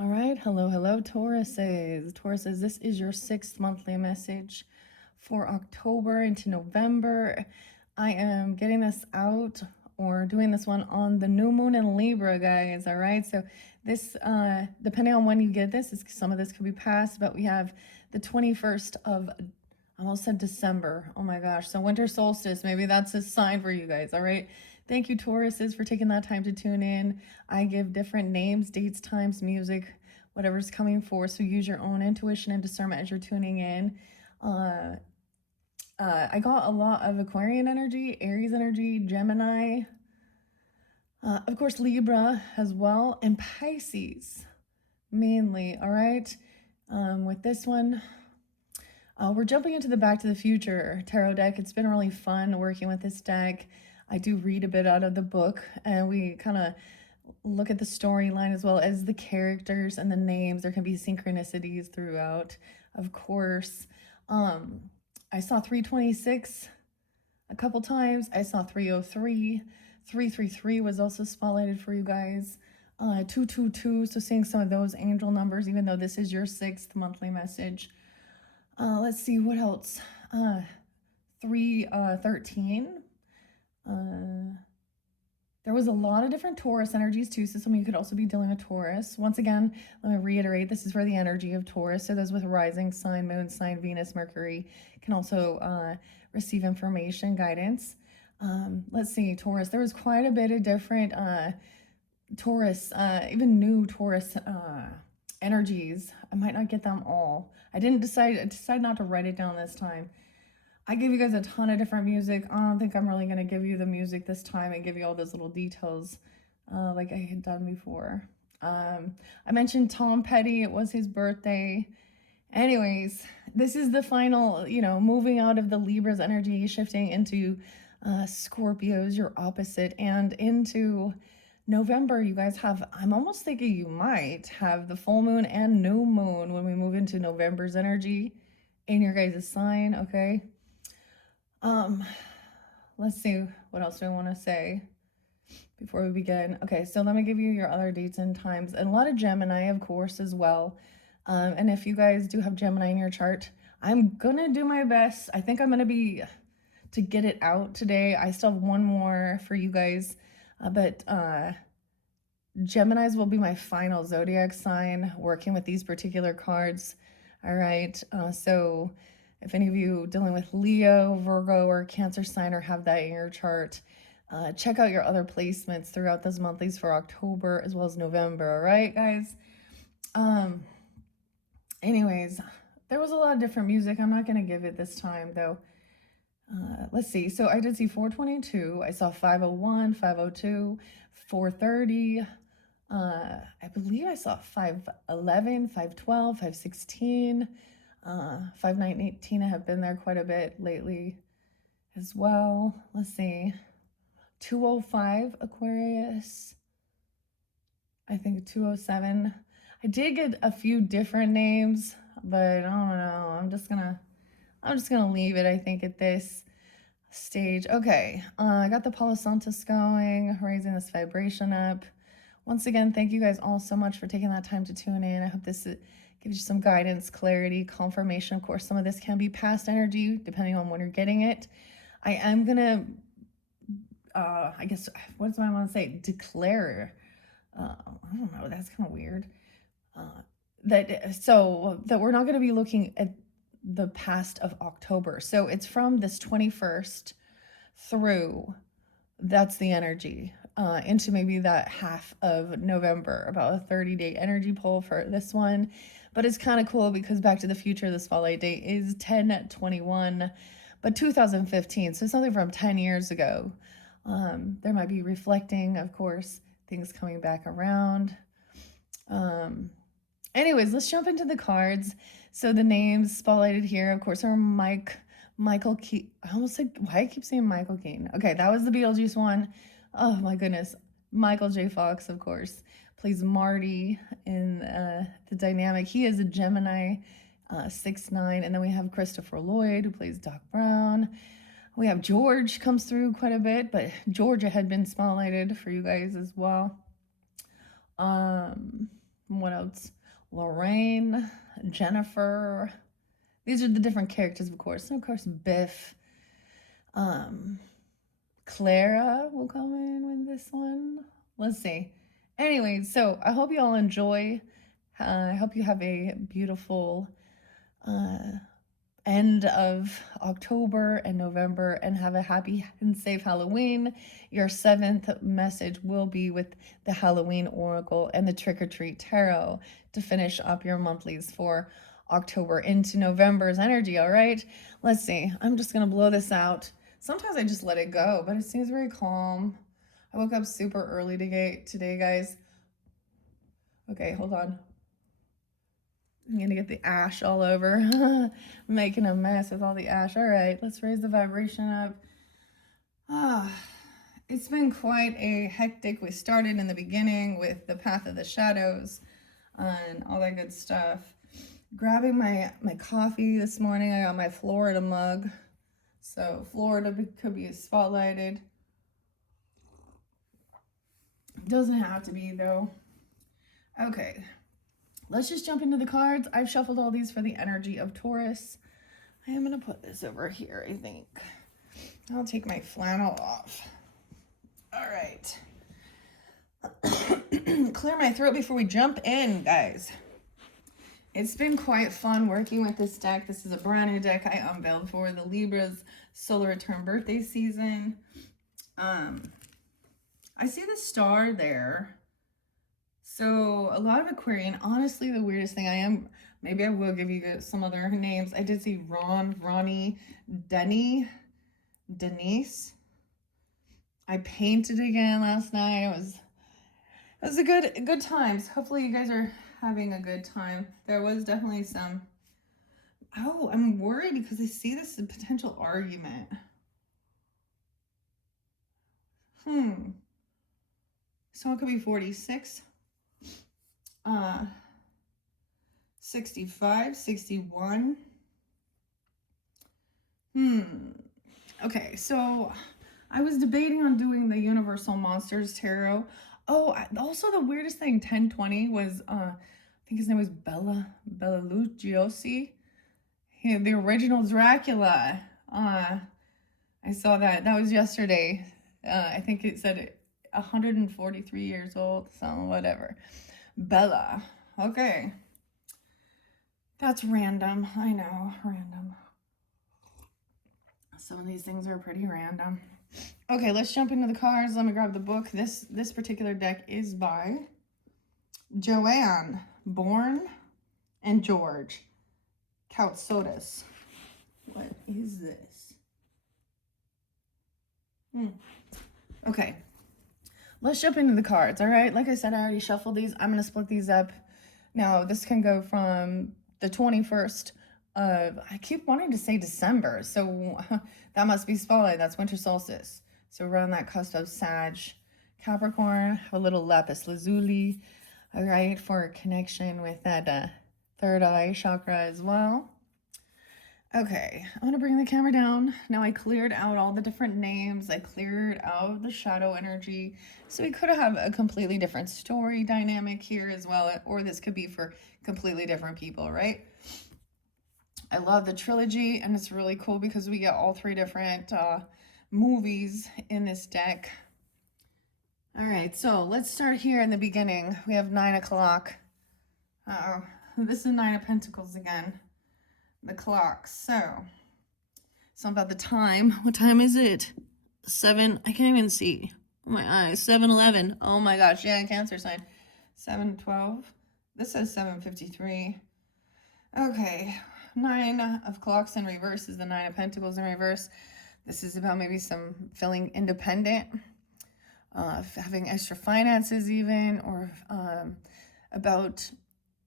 All right, hello, Tauruses. Tauruses, this is your 6th monthly message for October into November. I am getting this out or doing this one on the new moon in Libra, guys. All right, so this, depending on when you get this, some of this could be past, but we have the 21st of, I almost said December. Oh my gosh. So winter solstice, maybe that's a sign for you guys. All right. Thank you, Tauruses, for taking that time to tune in. I give different names, dates, times, music, whatever's coming forth. So use your own intuition and discernment as you're tuning in. I got a lot of Aquarian energy, Aries energy, Gemini, of course, Libra as well, and Pisces mainly. All right. With this one, we're jumping into the Back to the Future tarot deck. It's been really fun working with this deck. I do read a bit out of the book, and we kind of look at the storyline as well as the characters and the names. There can be synchronicities throughout, of course. I saw 326 a couple times. I saw 303. 333 was also spotlighted for you guys. 222, so seeing some of those angel numbers, even though this is your 6th monthly message. Let's see what else. 313. There was a lot of different Taurus energies too, so some of you could also be dealing with Taurus. Once again, let me reiterate, this is for the energy of Taurus. So those with rising sign, moon sign, Venus, Mercury can also receive information, guidance. Let's see, Taurus. There was quite a bit of different Taurus, even new Taurus energies. I might not get them all. I decided not to write it down this time. I gave you guys a ton of different music. I don't think I'm really going to give you the music this time and give you all those little details like I had done before. I mentioned Tom Petty. It was his birthday. Anyways, this is the final, moving out of the Libra's energy, shifting into Scorpios, your opposite, and into November. You guys have, I'm almost thinking you might have the full moon and new moon when we move into November's energy in your guys' sign, okay? Let's see, what else do I want to say before we begin? Okay, so let me give you your other dates and times, and a lot of Gemini, of course, as well. And if you guys do have Gemini in your chart, I'm gonna do my best. I think I'm gonna be to get it out today. I still have one more for you guys, but Geminis will be my final zodiac sign working with these particular cards. All right, so if any of you dealing with Leo, Virgo, or Cancer sign or have that in your chart, check out your other placements throughout those monthlies for October as well as November. All right, guys. Anyways, there was a lot of different music. I'm not going to give it this time, though. Let's see. So I did see 422. I saw 501, 502, 430. I believe I saw 511, 512, 516. 519 I have been there quite a bit lately as well. Let's see. 205 Aquarius. I think 207. I did get a few different names, but I don't know. I'm just gonna leave it, I think, at this stage. Okay. I got the Palo Santos going, raising this vibration up. Once again, thank you guys all so much for taking that time to tune in. I hope this gives you some guidance, clarity, confirmation. Of course, some of this can be past energy, depending on when you're getting it. I am going to, I guess, what do I want to say? Declare. I don't know. That's kind of weird. That we're not going to be looking at the past of October. So it's from this 21st through, that's the energy, into maybe that half of November, about a 30-day energy pull for this one. But it's kind of cool because Back to the Future, the spotlight date is 10/21, but 2015, so something from 10 years ago. There might be reflecting, of course, things coming back around. Anyways, let's jump into the cards. So the names spotlighted here, of course, are Michael Keaton. I almost said, why I keep saying Michael Keaton? Okay, that was the Beetlejuice one. Oh my goodness. Michael J. Fox, of course, plays Marty in the dynamic. He is a Gemini 6/9. And then we have Christopher Lloyd, who plays Doc Brown. We have George comes through quite a bit, but Georgia had been spotlighted for you guys as well. What else? Lorraine, Jennifer. These are the different characters, of course. And of course, Biff. Clara will come in with this one. Let's see. Anyway, so I hope you all enjoy. I hope you have a beautiful end of October and November, and have a happy and safe Halloween. Your 7th message will be with the Halloween Oracle and the Trick or Treat Tarot to finish up your monthlies for October into November's energy, all right? Let's see. I'm just going to blow this out. Sometimes I just let it go, but it seems very calm. I woke up super early today, guys. Okay, hold on. I'm gonna get the ash all over. Making a mess with all the ash. All right, let's raise the vibration up. It's been quite a hectic. We started in the beginning with the Path of the Shadows and all that good stuff. Grabbing my coffee this morning. I got my Florida mug. So Florida could be spotlighted. Doesn't have to be though. Okay. Let's just jump into the cards. I've shuffled all these for the energy of Taurus. I am going to put this over here, I think. I'll take my flannel off. All right. Clear my throat before we jump in, guys. It's been quite fun working with this deck. This is a brand new deck I unveiled for the Libra's solar return birthday season. I see the star there. So a lot of Aquarian. Honestly, the weirdest thing maybe I will give you some other names. I did see Ron, Ronnie, Denny, Denise. I painted again last night. It was a good times. Hopefully you guys are having a good time. There was definitely some. Oh, I'm worried because I see this as a potential argument. So it could be 46. 65, 61. Okay, so I was debating on doing the Universal Monsters Tarot. Oh, also the weirdest thing, 1020 was, I think his name was Bela Lugosi. The original Dracula. I saw that. That was yesterday. I think it said 143 years old, so whatever. Bella. Okay. That's random. I know, random. Some of these things are pretty random. Okay, let's jump into the cards. Let me grab the book. This particular deck is by Joanne Bourne and George Kautsotis. What is this? Okay. Let's jump into the cards, all right? Like I said, I already shuffled these. I'm going to split these up. Now, this can go from the 21st of, I keep wanting to say December, so that must be spotlight. That's winter solstice. So around that cusp of Sag, Capricorn, have a little lapis lazuli, all right, for a connection with that third eye chakra as well. Okay, I'm going to bring the camera down. Now I cleared out all the different names. I cleared out the shadow energy. So we could have a completely different story dynamic here as well, or this could be for completely different people, right? I love the trilogy, and it's really cool because we get all 3 different movies in this deck. All right, so let's start here in the beginning. We have 9 o'clock. Uh-oh, this is 9 of Pentacles again. The clock. So about the time. What time is it? 7. I can't even see my eyes. 7:11. Oh my gosh. Yeah, Cancer sign. 7:12. This says 7:53. Okay. 9 of clocks in reverse is the 9 of Pentacles in reverse. This is about maybe some feeling independent, having extra finances even, or about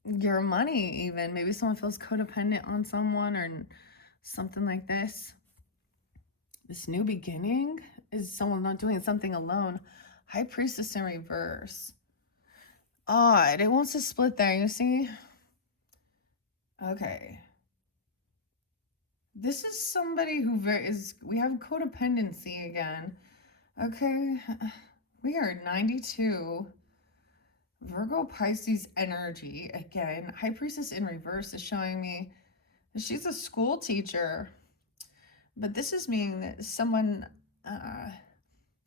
your money even. Maybe someone feels codependent on someone or something like this. This new beginning is someone not doing something alone. High Priestess in reverse. Odd. It wants to split there, you see? Okay. This is somebody who we have codependency again. Okay. We are 92. Virgo Pisces energy again. High Priestess in reverse is showing me that she's a school teacher. But this is meaning that someone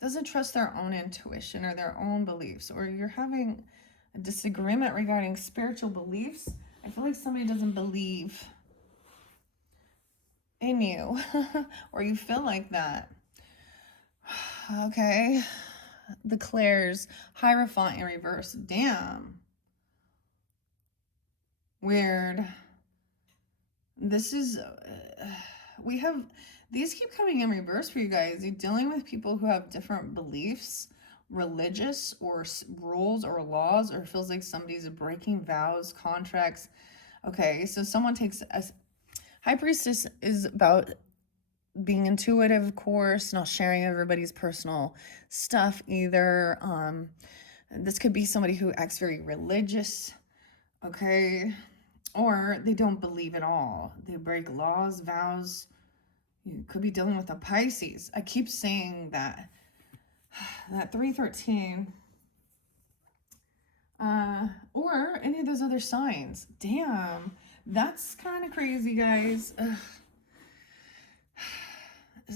doesn't trust their own intuition or their own beliefs, or you're having a disagreement regarding spiritual beliefs. I feel like somebody doesn't believe in you or you feel like that. Okay. The Claire's Hierophant in reverse. Damn. Weird. This is, we have, these keep coming in reverse for you guys. You're dealing with people who have different beliefs, religious or rules or laws, or feels like somebody's breaking vows, contracts. Okay, so someone takes a High Priestess is about being intuitive, of course, not sharing everybody's personal stuff either. This could be somebody who acts very religious, okay, or they don't believe at all. They break laws, vows. You could be dealing with a Pisces. I keep saying that 313, or any of those other signs. Damn, that's kind of crazy, guys. Ugh.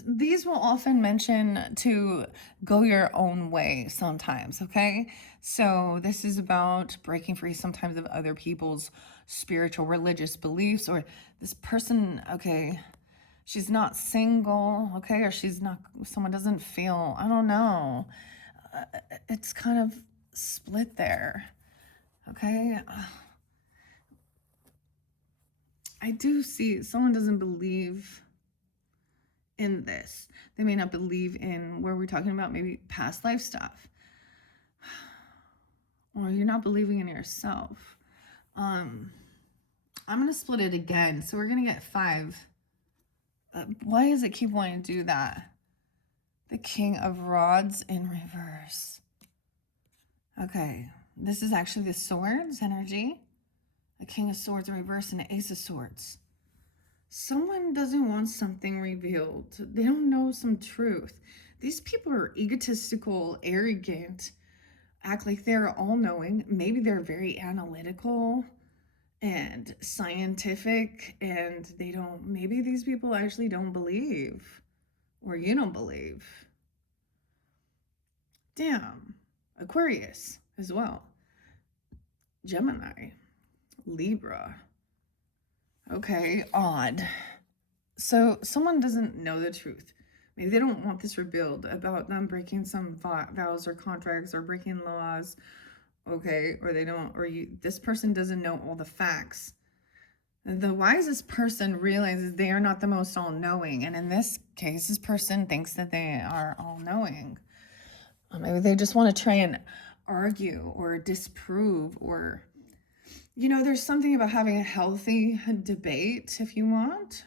These will often mention to go your own way sometimes, okay? So this is about breaking free sometimes of other people's spiritual, religious beliefs, or this person, okay, she's not single, okay, or she's not, someone doesn't feel, I don't know. It's kind of split there, okay? I do see someone doesn't believe in this. They may not believe in where we're talking about maybe past life stuff, or you're not believing in yourself. I'm gonna split it again, so we're gonna get 5. Why does it keep wanting to do that? The King of Rods in reverse. Okay, this is actually the Swords energy, the King of Swords in reverse, and the Ace of Swords. Someone doesn't want something revealed. They don't know some truth. These people are egotistical, arrogant, act like they're all-knowing. Maybe they're very analytical and scientific, and they don't, maybe these people actually don't believe, or you don't believe. Damn. Aquarius as well. Gemini. Libra. Okay, odd. So someone doesn't know the truth. Maybe they don't want this revealed about them breaking some vows or contracts or breaking laws, okay? Or they don't, or this person doesn't know all the facts. The wisest person realizes they are not the most all-knowing. And in this case, this person thinks that they are all-knowing. Maybe they just want to try and argue or disprove, or you know, there's something about having a healthy debate if you want.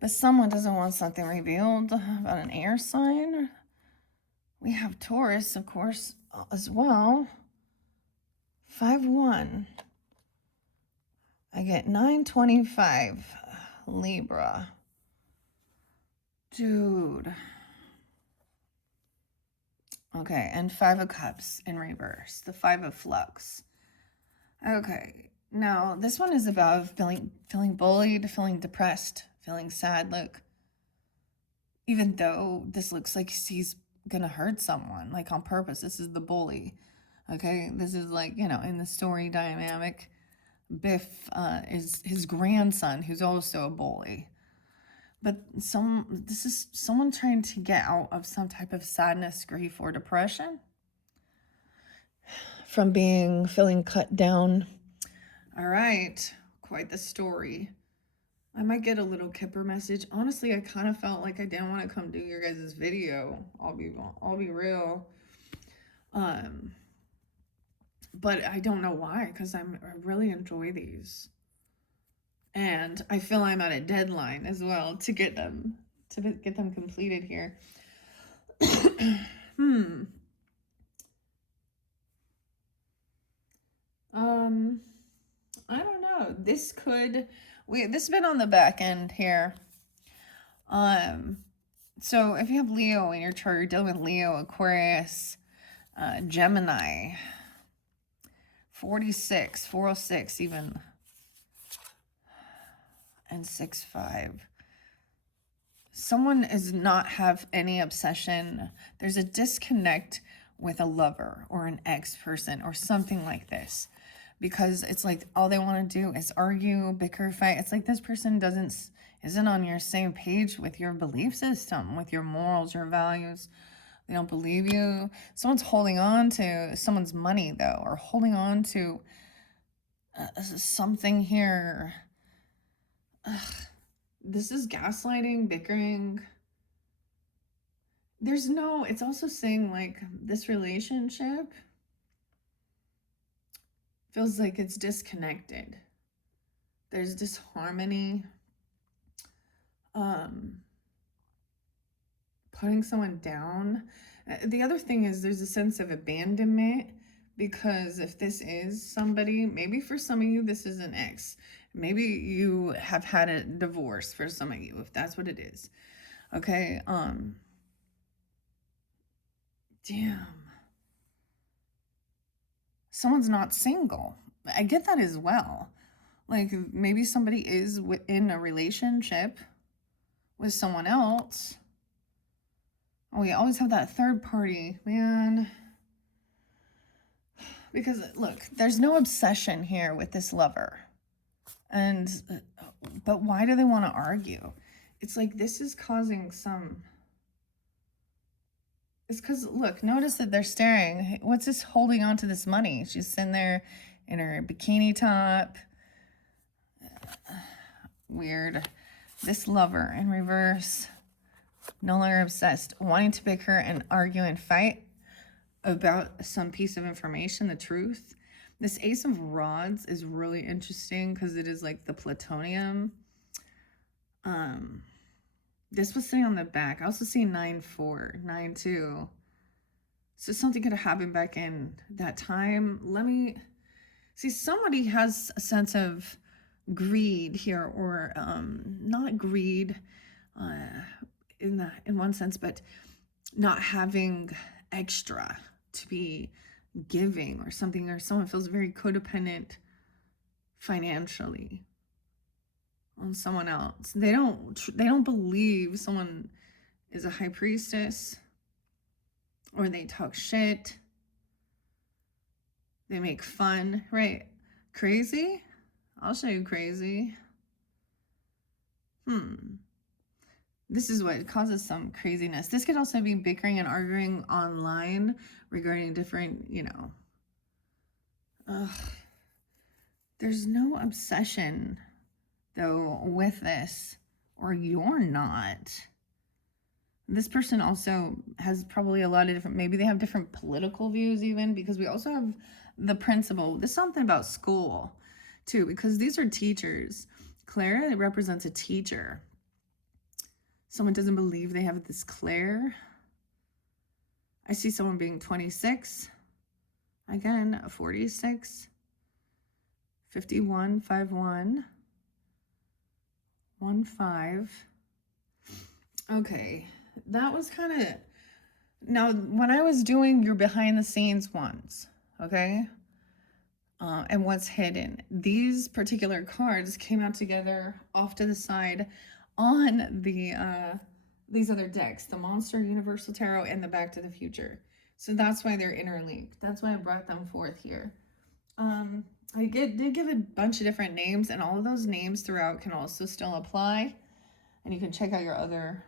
But someone doesn't want something revealed about an air sign. We have Taurus, of course, as well. 5-1. I get 925. Libra. Dude. Okay, and 5 of Cups in reverse, the 5 of Flux. Okay, now this one is about feeling bullied, feeling depressed, feeling sad. Look, even though this looks like he's gonna hurt someone, like on purpose, this is the bully. Okay, this is like, you know, in the story dynamic, Biff is his grandson, who's also a bully. But this is someone trying to get out of some type of sadness, grief, or depression from feeling cut down. All right, quite the story. I might get a little Kipper message. Honestly, I kind of felt like I didn't want to come do your guys' video. I'll be real. But I don't know why, because I really enjoy these. And I feel I'm at a deadline as well to get them completed here. I don't know. This has been on the back end here. So if you have Leo in your chart, you're dealing with Leo, Aquarius, Gemini, 46, 406 even, and 6-5. Someone does not have any obsession. There's a disconnect with a lover or an ex-person or something like this, because it's like all they want to do is argue, bicker, fight. It's like this person isn't on your same page with your belief system, with your morals, your values. They don't believe you. Someone's holding on to someone's money, though, or holding on to something here. Ugh. This is gaslighting, bickering. It's also saying like this relationship feels like it's disconnected. There's disharmony. Putting someone down. The other thing is there's a sense of abandonment, because if this is somebody, maybe for some of you, this is an ex. Maybe you have had a divorce for some of you, if that's what it is. Okay. Damn. Someone's not single. I get that as well. Like maybe somebody is in a relationship with someone else. Oh, we always have that third party, man. Because look, there's no obsession here with this lover. But why do they want to argue? It's like this is causing some... It's because, look, notice that they're staring. What's this holding on to this money? She's sitting there in her bikini top. Weird. This lover in reverse, no longer obsessed, wanting to pick her and argue and fight about some piece of information, the truth. This Ace of Rods is really interesting because it is like the plutonium. This was sitting on the back. I also see 9-4, 9-2. So something could have happened back in that time. Let me see. Somebody has a sense of greed here, or not greed in one sense, but not having extra to be giving or something, or someone feels very codependent financially on someone else. They don't believe someone is a high priestess, or they talk shit. They make fun, right? Crazy? I'll show you crazy. This is what causes some craziness. This could also be bickering and arguing online regarding different, there's no obsession though with this, or you're not. This person also has probably a lot of different, maybe they have different political views even, because we also have the principal. There's something about school too, because these are teachers. Clara represents a teacher. Someone doesn't believe they have this Claire. I see someone being 26. Again, 46. 51, 51. 15. Okay, that was kind of... Now, when I was doing your behind the scenes ones, okay, and what's hidden, these particular cards came out together off to the side on the these other decks, the Monster Universal Tarot and the Back to the Future. So that's why they're interlinked. That's why I brought them forth here. I did give a bunch of different names, and all of those names throughout can also still apply. And you can check out your other...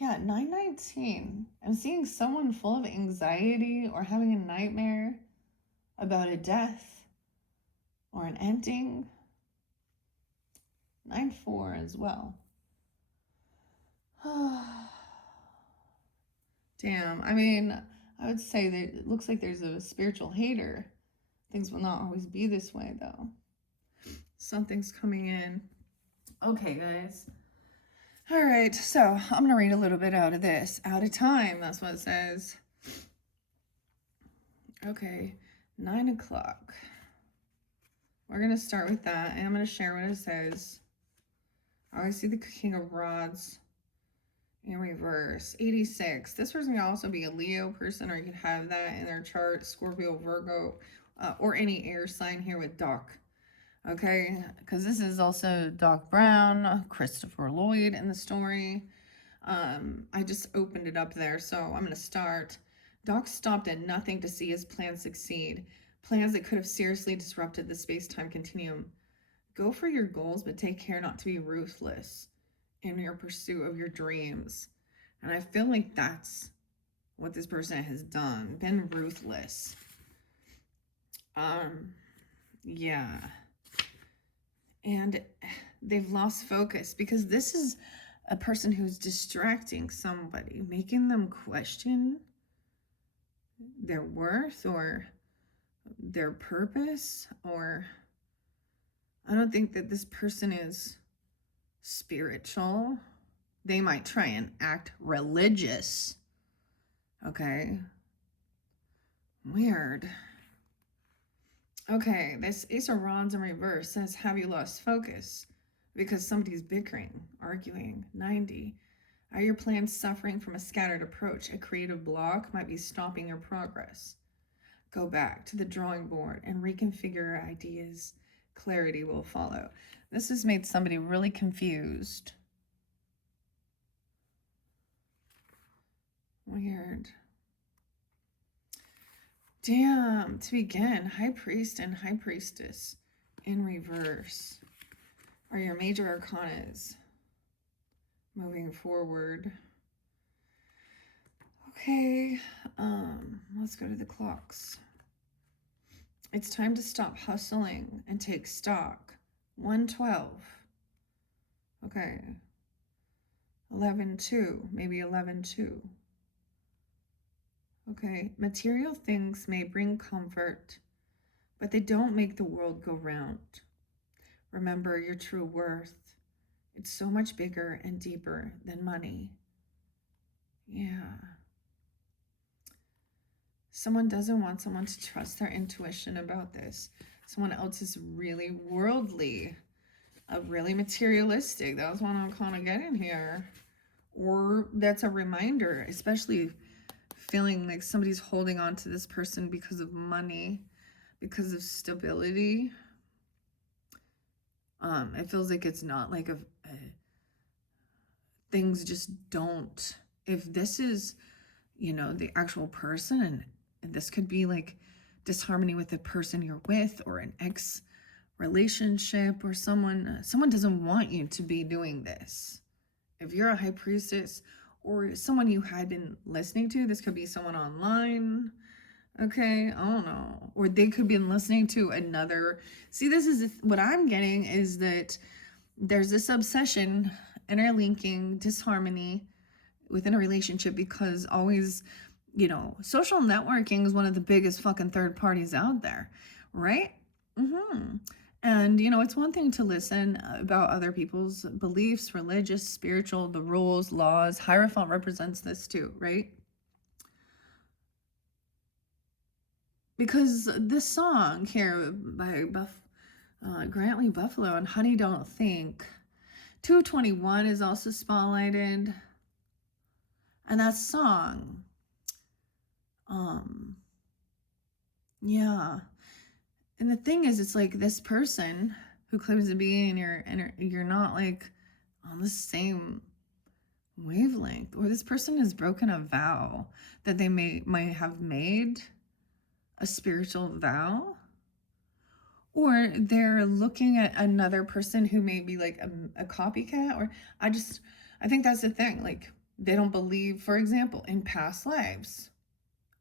Yeah, 919. I'm seeing someone full of anxiety or having a nightmare about a death or an ending. 9-4 as well. Damn, I mean, I would say that it looks like there's a spiritual hater. Things will not always be this way, though. Something's coming in. Okay, guys. All right, so I'm going to read a little bit out of this. Out of time, that's what it says. Okay, 9 o'clock. We're going to start with that, and I'm going to share what it says. I always see the King of Rods in reverse. 86. This person can also be a Leo person, or you could have that in their chart. Scorpio, Virgo, or any air sign here with Doc. Okay, because this is also Doc Brown, Christopher Lloyd in the story. I just opened it up there, so I'm going to start. Doc stopped at nothing to see his plans succeed. Plans that could have seriously disrupted the space-time continuum. Go for your goals, but take care not to be ruthless in your pursuit of your dreams. And I feel like that's what this person has done, been ruthless. Yeah. And they've lost focus because this is a person who's distracting somebody, making them question their worth or their purpose. Or I don't think that this person is spiritual. They might try and act religious. Okay. Weird. Okay, this Ace of Wands in reverse says, have you lost focus? Because somebody's bickering, arguing. 90. Are your plans suffering from a scattered approach? A creative block might be stopping your progress. Go back to the drawing board and reconfigure your ideas. Clarity will follow. This has made somebody really confused. Weird. Damn, to begin, High Priest and High Priestess in reverse are your major arcanas moving forward. Okay, let's go to the clocks. It's time to stop hustling and take stock. 112. Okay. 11-2, maybe 11-2. Okay, material things may bring comfort, but they don't make the world go round. Remember your true worth. It's so much bigger and deeper than money. Yeah. Someone doesn't want someone to trust their intuition about this. Someone else is really worldly, really materialistic. That was what I'm kind of getting here. Or that's a reminder, especially feeling like somebody's holding on to this person because of money, because of stability. It feels like it's not like things just don't. If this is, you know, the actual person, and this could be like disharmony with the person you're with, or an ex relationship, or someone doesn't want you to be doing this. If you're a High Priestess, or someone you had been listening to, this could be someone online, okay, I don't know, or they could be listening to another. See, this is what I'm getting, is that there's this obsession, interlinking, disharmony within a relationship, because always, you know, social networking is one of the biggest fucking third parties out there, right? And, you know, it's one thing to listen about other people's beliefs, religious, spiritual, the rules, laws. Hierophant represents this too, right? Because this song here by Grantley Buffalo and Honey Don't Think, 221 is also spotlighted. And that song, yeah. And the thing is, it's like this person who claims to be, and you're not like on the same wavelength, or this person has broken a vow that they might have made, a spiritual vow, or they're looking at another person who may be like a copycat. Or I think that's the thing, like they don't believe, for example, in past lives,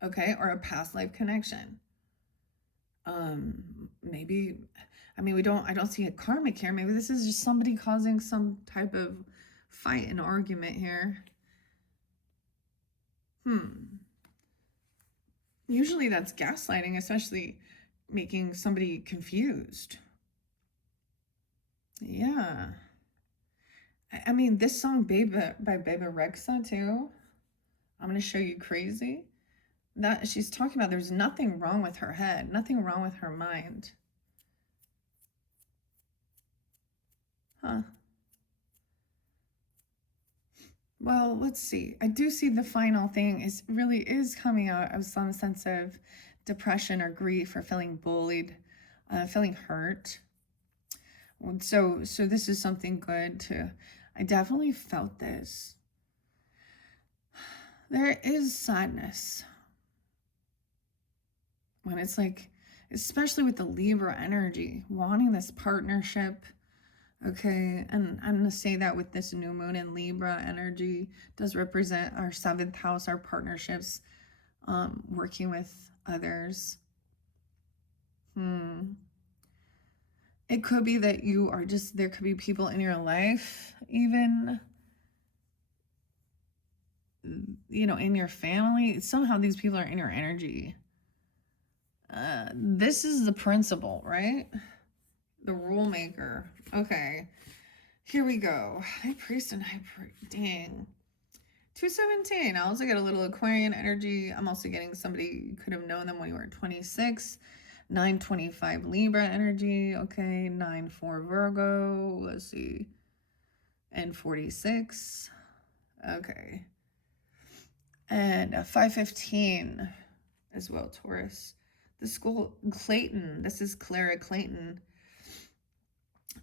okay, or a past life connection. Maybe, I mean, I don't see a karmic here. Maybe this is just somebody causing some type of fight and argument here. Usually that's gaslighting, especially making somebody confused. Yeah. I mean, this song, Baby, by Baby Rexha too. I'm going to show you Crazy. That she's talking about, there's nothing wrong with her head, nothing wrong with her mind. Huh. Well, let's see. I do see the final thing is really is coming out of some sense of depression or grief or feeling bullied, feeling hurt. So this is something good to. I definitely felt this. There is sadness when it's like, especially with the Libra energy, wanting this partnership. Okay, and I'm going to say that with this new moon in Libra energy does represent our 7th house, our partnerships, working with others. It could be that you are just, there could be people in your life, even, in your family. Somehow these people are in your energy. This is the principle, right? The rule maker. Okay. Here we go. High Priest and High Priest. Dang. 217. I also get a little Aquarian energy. I'm also getting somebody, you could have known them when you were 26. 925 Libra energy. Okay. 94 Virgo. Let's see. And 46. Okay. And 515 as well, Taurus. The school, Clayton. This is Clara Clayton.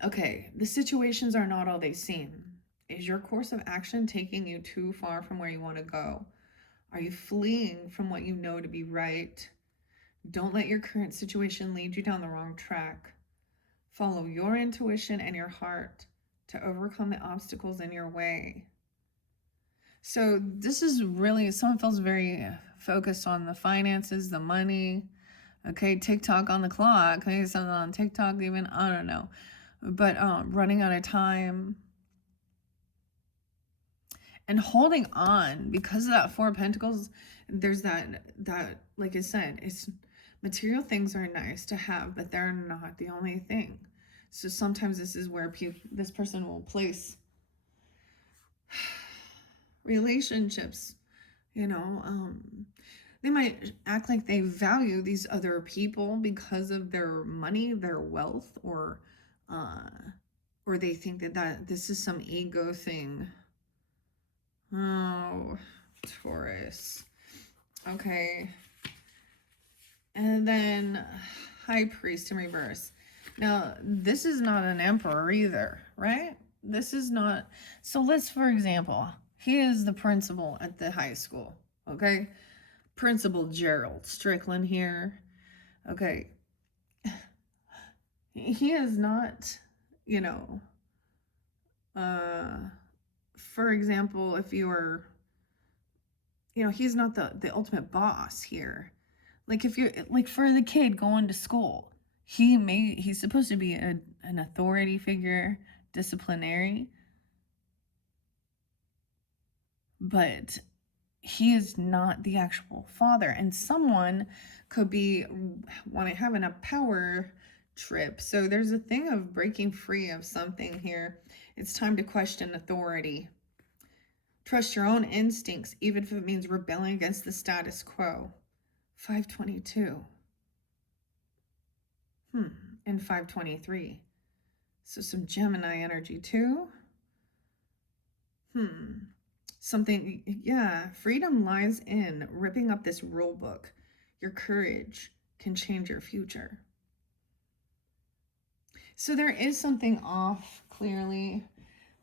Okay, the situations are not all they seem. Is your course of action taking you too far from where you want to go? Are you fleeing from what you know to be right? Don't let your current situation lead you down the wrong track. Follow your intuition and your heart to overcome the obstacles in your way. So this is really, someone feels very focused on the finances, the money. Okay, TikTok on the clock. Maybe something on TikTok even, I don't know. But running out of time and holding on because of that 4 of Pentacles. There's that like I said, it's material things are nice to have, but they're not the only thing. So sometimes this is where this person will place relationships, they might act like they value these other people because of their money, their wealth, or they think that this is some ego thing. Oh, Taurus. Okay. And then High Priest in reverse. Now, this is not an emperor either, right? This is not. So let's, for example, he is the principal at the high school, okay? Principal Gerald Strickland here. Okay. He is not, for example, if you were, he's not the ultimate boss here. Like if you're, like for the kid going to school, he's supposed to be an authority figure, disciplinary, but he is not the actual father. And someone could be having a power trip. So there's a thing of breaking free of something here. It's time to question authority. Trust your own instincts, even if it means rebelling against the status quo. 522. And 523. So some Gemini energy too. Something, yeah, freedom lies in ripping up this rule book. Your courage can change your future. So there is something off, clearly.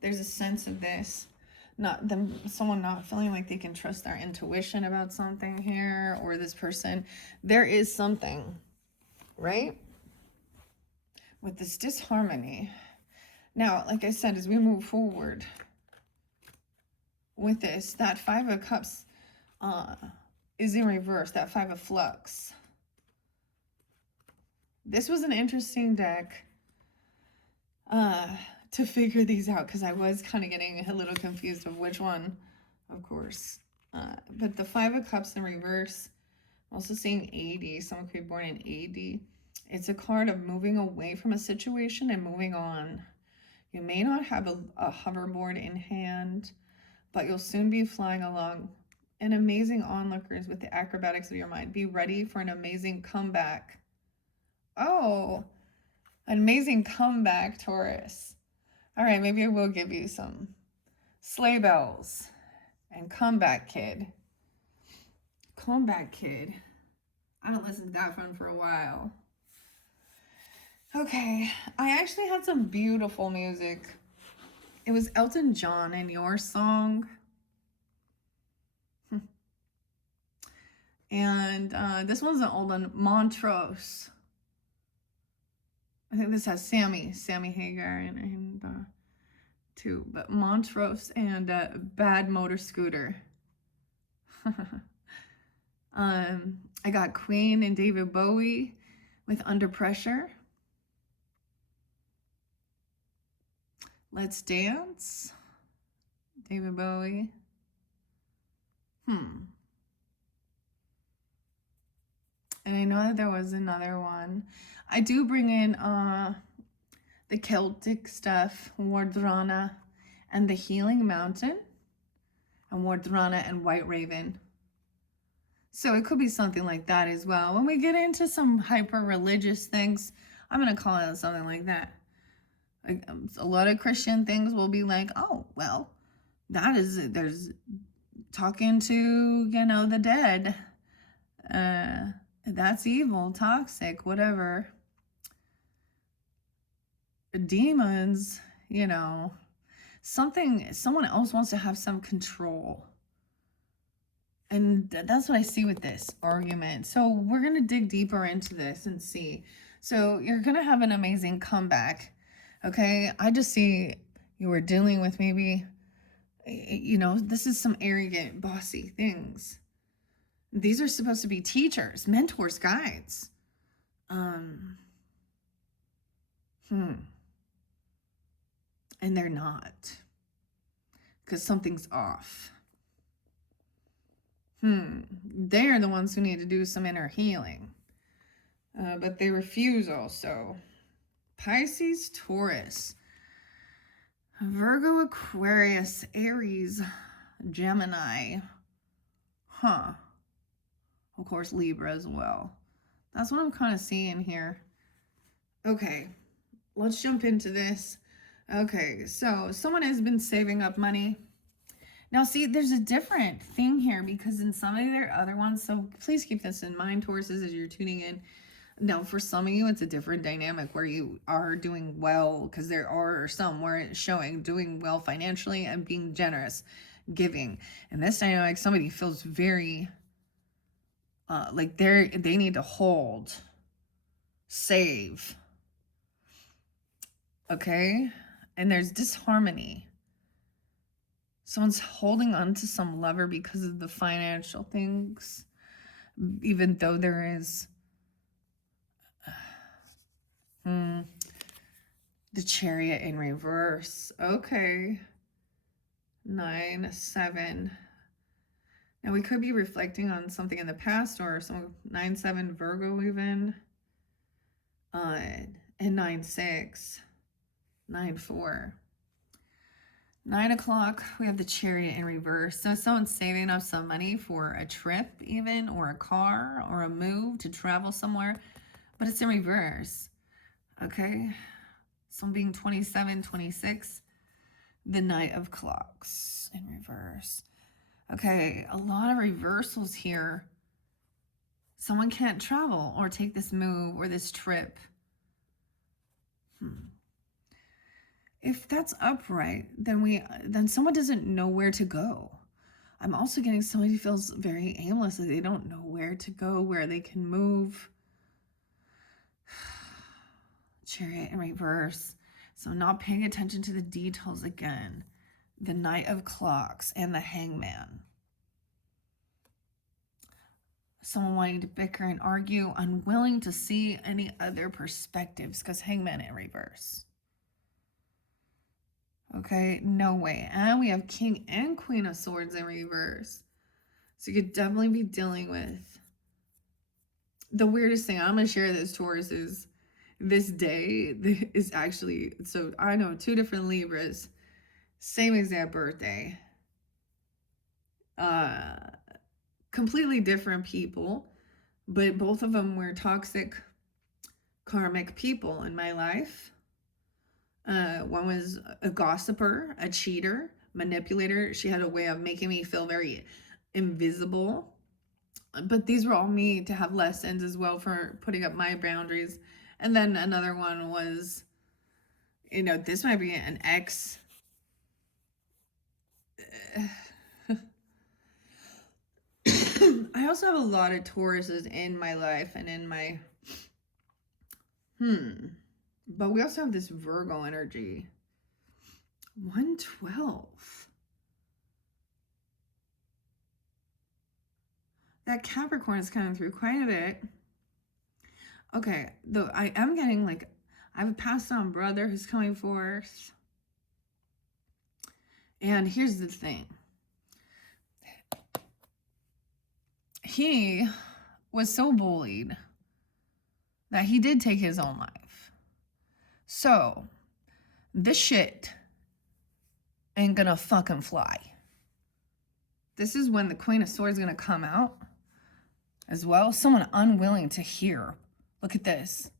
There's a sense of this. Someone not feeling like they can trust their intuition about something here, or this person. There is something, right? With this disharmony. Now, like I said, as we move forward with this, that 5 of Cups is in reverse, that 5 of Flux. This was an interesting deck to figure these out, because I was kind of getting a little confused of which one, of course. But the 5 of Cups in reverse, I'm also seeing AD. Someone could be born in AD. It's a card of moving away from a situation and moving on. You may not have a hoverboard in hand, but you'll soon be flying along. And amazing onlookers with the acrobatics of your mind. Be ready for an amazing comeback. Oh, an amazing comeback, Taurus. All right, maybe I will give you some sleigh bells and Comeback Kid. Comeback Kid. I haven't listened to that one for a while. Okay, I actually had some beautiful music. It was Elton John and Your Song. And this one's an old one, Montrose. I think this has Sammy Hagar and too, but Montrose and Bad Motor Scooter. I got Queen and David Bowie with Under Pressure. Let's Dance, David Bowie. And I know that there was another one. I do bring in the Celtic stuff, Wardrana and the Healing Mountain, and Wardrana and White Raven. So it could be something like that as well. When we get into some hyper-religious things, I'm going to call it something like that. Like, a lot of Christian things will be like, oh, well, there's talking to, the dead. That's evil, toxic, whatever. Demons, someone else wants to have some control. And that's what I see with this argument. So we're going to dig deeper into this and see. So you're going to have an amazing comeback. Okay, I just see you were dealing with maybe, this is some arrogant, bossy things. These are supposed to be teachers, mentors, guides. And they're not. Because something's off. They're the ones who need to do some inner healing. But they refuse also. Pisces, Taurus, Virgo, Aquarius, Aries, Gemini. Of course, Libra as well. That's what I'm kind of seeing here. Okay, let's jump into this. Okay, so someone has been saving up money. Now, see, there's a different thing here because in some of their other ones, so please keep this in mind, Tauruses, as you're tuning in. Now, for some of you, it's a different dynamic where you are doing well, because there are some where it's showing doing well financially and being generous, giving. And this dynamic, somebody feels very like they need to hold, save. Okay? And there's disharmony. Someone's holding on to some lever because of the financial things, even though there is the Chariot in reverse. Okay. 9, 7. Now we could be reflecting on something in the past, or some 9, 7 Virgo even. And 9, 6. 9, 4. 9 o'clock, we have the Chariot in reverse. So someone's saving up some money for a trip even, or a car, or a move to travel somewhere, but it's in reverse. Okay, some being 27, 26, the Knight of Clocks in reverse. Okay, a lot of reversals here. Someone can't travel or take this move or this trip. If that's upright, then someone doesn't know where to go. I'm also getting somebody who feels very aimless, that they don't know where to go, where they can move. Chariot in reverse. So not paying attention to the details again. The Knight of Clocks and the Hangman. Someone wanting to bicker and argue, unwilling to see any other perspectives, because Hangman in reverse. Okay, no way. And we have King and Queen of Swords in reverse. So you could definitely be dealing with the weirdest thing. I'm going to share this, Taurus, is this day is actually, so I know 2 different Libras, same exact birthday. Completely different people, but both of them were toxic, karmic people in my life. One was a gossiper, a cheater, manipulator. She had a way of making me feel very invisible. But these were all me to have lessons as well for putting up my boundaries. And then another one was, you know, this might be an ex. I also have a lot of Tauruses in my life and in my, but we also have this Virgo energy. 112. That Capricorn is coming through quite a bit. Okay, though I am getting like, I have a passed on brother who's coming forth. And here's the thing. He was so bullied that he did take his own life. So, this shit ain't gonna fucking fly. This is when the Queen of Swords is gonna come out as well. Someone unwilling to hear. Look at this.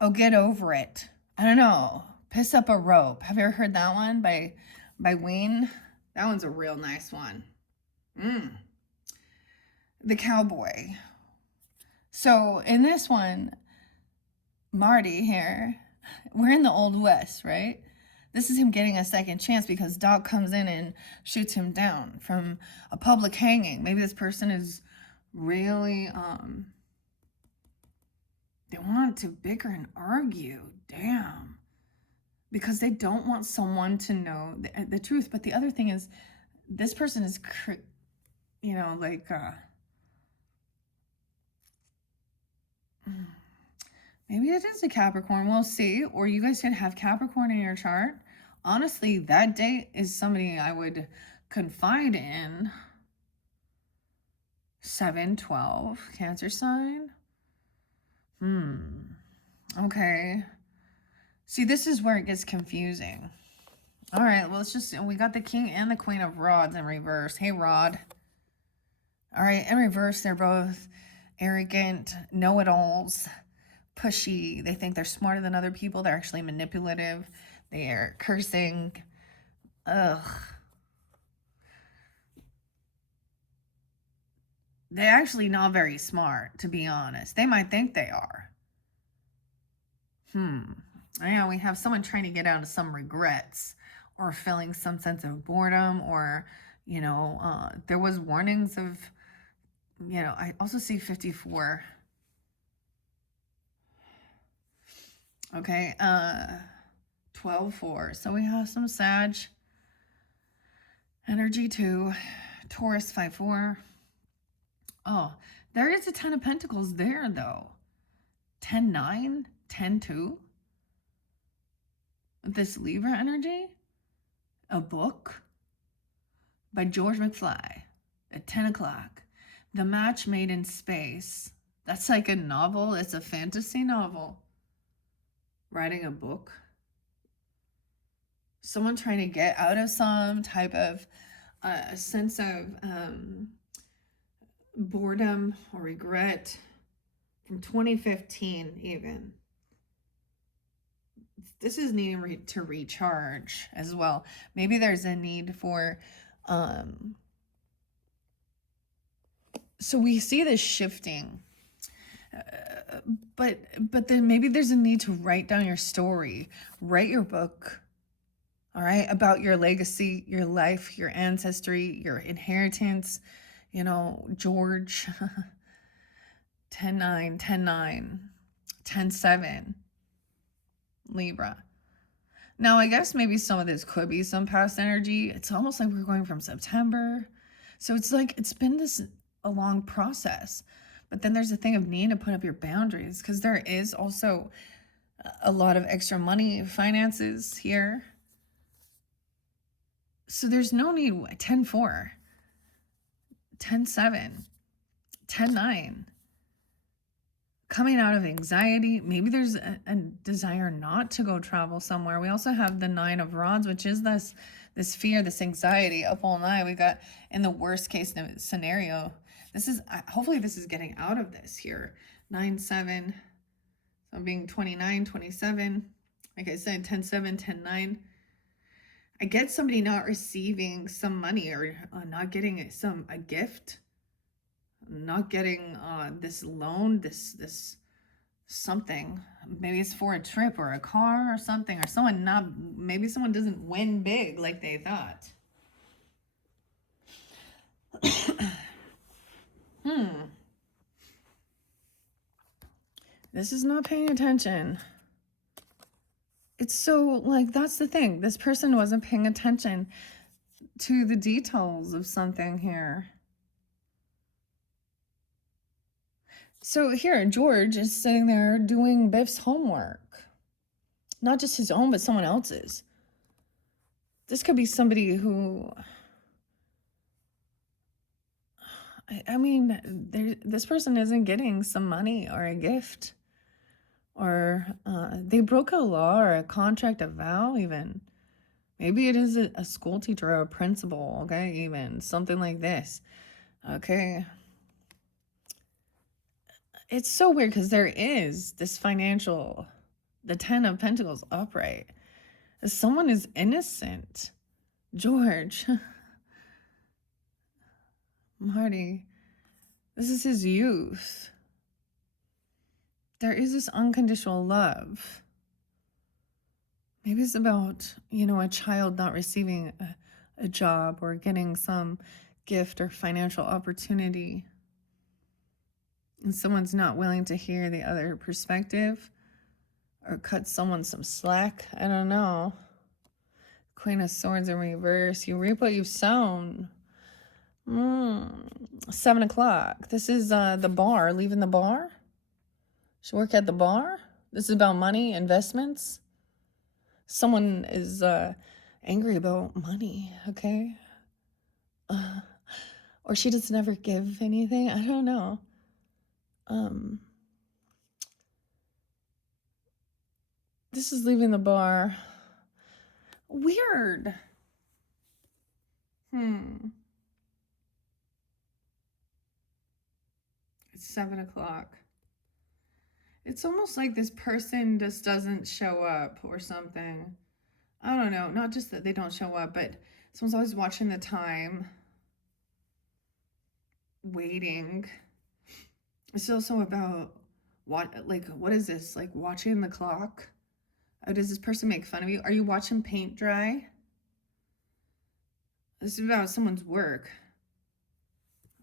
Oh, get over it. I don't know. Piss up a rope. Have you ever heard that one by Ween? That one's a real nice one. The cowboy. So in this one, Marty here, we're in the Old West, right? This is him getting a second chance because Doc comes in and shoots him down from a public hanging. Maybe this person is really, they want to bicker and argue. Damn. Because they don't want someone to know the truth. But the other thing is, this person is, you know, like, maybe it is a Capricorn. We'll see. Or you guys can have Capricorn in your chart. Honestly, that date is somebody I would confide in. 7/12, Cancer sign. Okay. See, this is where it gets confusing. All right, well, we got the King and the Queen of Rods in reverse. Hey, Rod. All right, in reverse, they're both arrogant, know-it-alls, pushy. They think they're smarter than other people. They're actually manipulative. They are cursing. Ugh. They're actually not very smart, to be honest. They might think they are. Yeah, we have someone trying to get out of some regrets or feeling some sense of boredom, or, you know, there was warnings of, you know, I also see 54. Okay, 12/4. So we have some Sag energy too. Taurus 5/4. Oh, there is a 10 of Pentacles there though. 10/9, 10/2. This Libra energy. A book by George McFly at 10 o'clock. The Match Made in Space. That's like a novel. It's a fantasy novel. Writing a book. Someone trying to get out of some type of sense of boredom or regret from 2015 even. This is needing to recharge as well. Maybe there's a need for, so we see this shifting, but then maybe there's a need to write down your story, write your book, all right, about your legacy, your life, your ancestry, your inheritance, you know, George, 10/9, 10/9, 10/7. Libra. Now, I guess maybe some of this could be some past energy. It's almost like we're going from September. So it's like it's been a long process. But then there's a thing of needing to put up your boundaries because there is also a lot of extra money, finances here. So there's no need. 10/4, 10/7, 10/9. Coming out of anxiety, maybe there's a desire not to go travel somewhere. We also have the 9 of Rods, which is this fear, this anxiety up all night. We got in the worst case scenario. This is, hopefully this is getting out of this here. 9/7, so being 29, 27. Like I said, 10/7, 10/9. I get somebody not receiving some money, or not getting a gift, not getting this loan, this something. Maybe it's for a trip or a car or something, or maybe someone doesn't win big like they thought. This is not paying attention. It's so, like, that's the thing. This person wasn't paying attention to the details of something here. So here, George is sitting there doing Biff's homework. Not just his own, but someone else's. This could be somebody who... I mean, this person isn't getting some money or a gift. Or they broke a law or a contract, a vow even. Maybe it is a school teacher or a principal, okay? Even something like this, okay? It's so weird because there is this financial, the 10 of Pentacles upright. Someone is innocent. George. Marty. This is his youth. There is this unconditional love. Maybe it's about, a child not receiving a job or getting some gift or financial opportunity. And someone's not willing to hear the other perspective or cut someone some slack. I don't know. Queen of Swords in reverse. You reap what you've sown. 7 o'clock. This is the bar. Leaving the bar. Should work at the bar. This is about money, investments. Someone is angry about money, okay? Or she just never give anything. I don't know. This is leaving the bar. Weird. It's 7 o'clock. It's almost like this person just doesn't show up or something. I don't know. Not just that they don't show up, but someone's always watching the time. Waiting. It's also about what is this? Like watching the clock? Does this person make fun of you? Are you watching paint dry? This is about someone's work.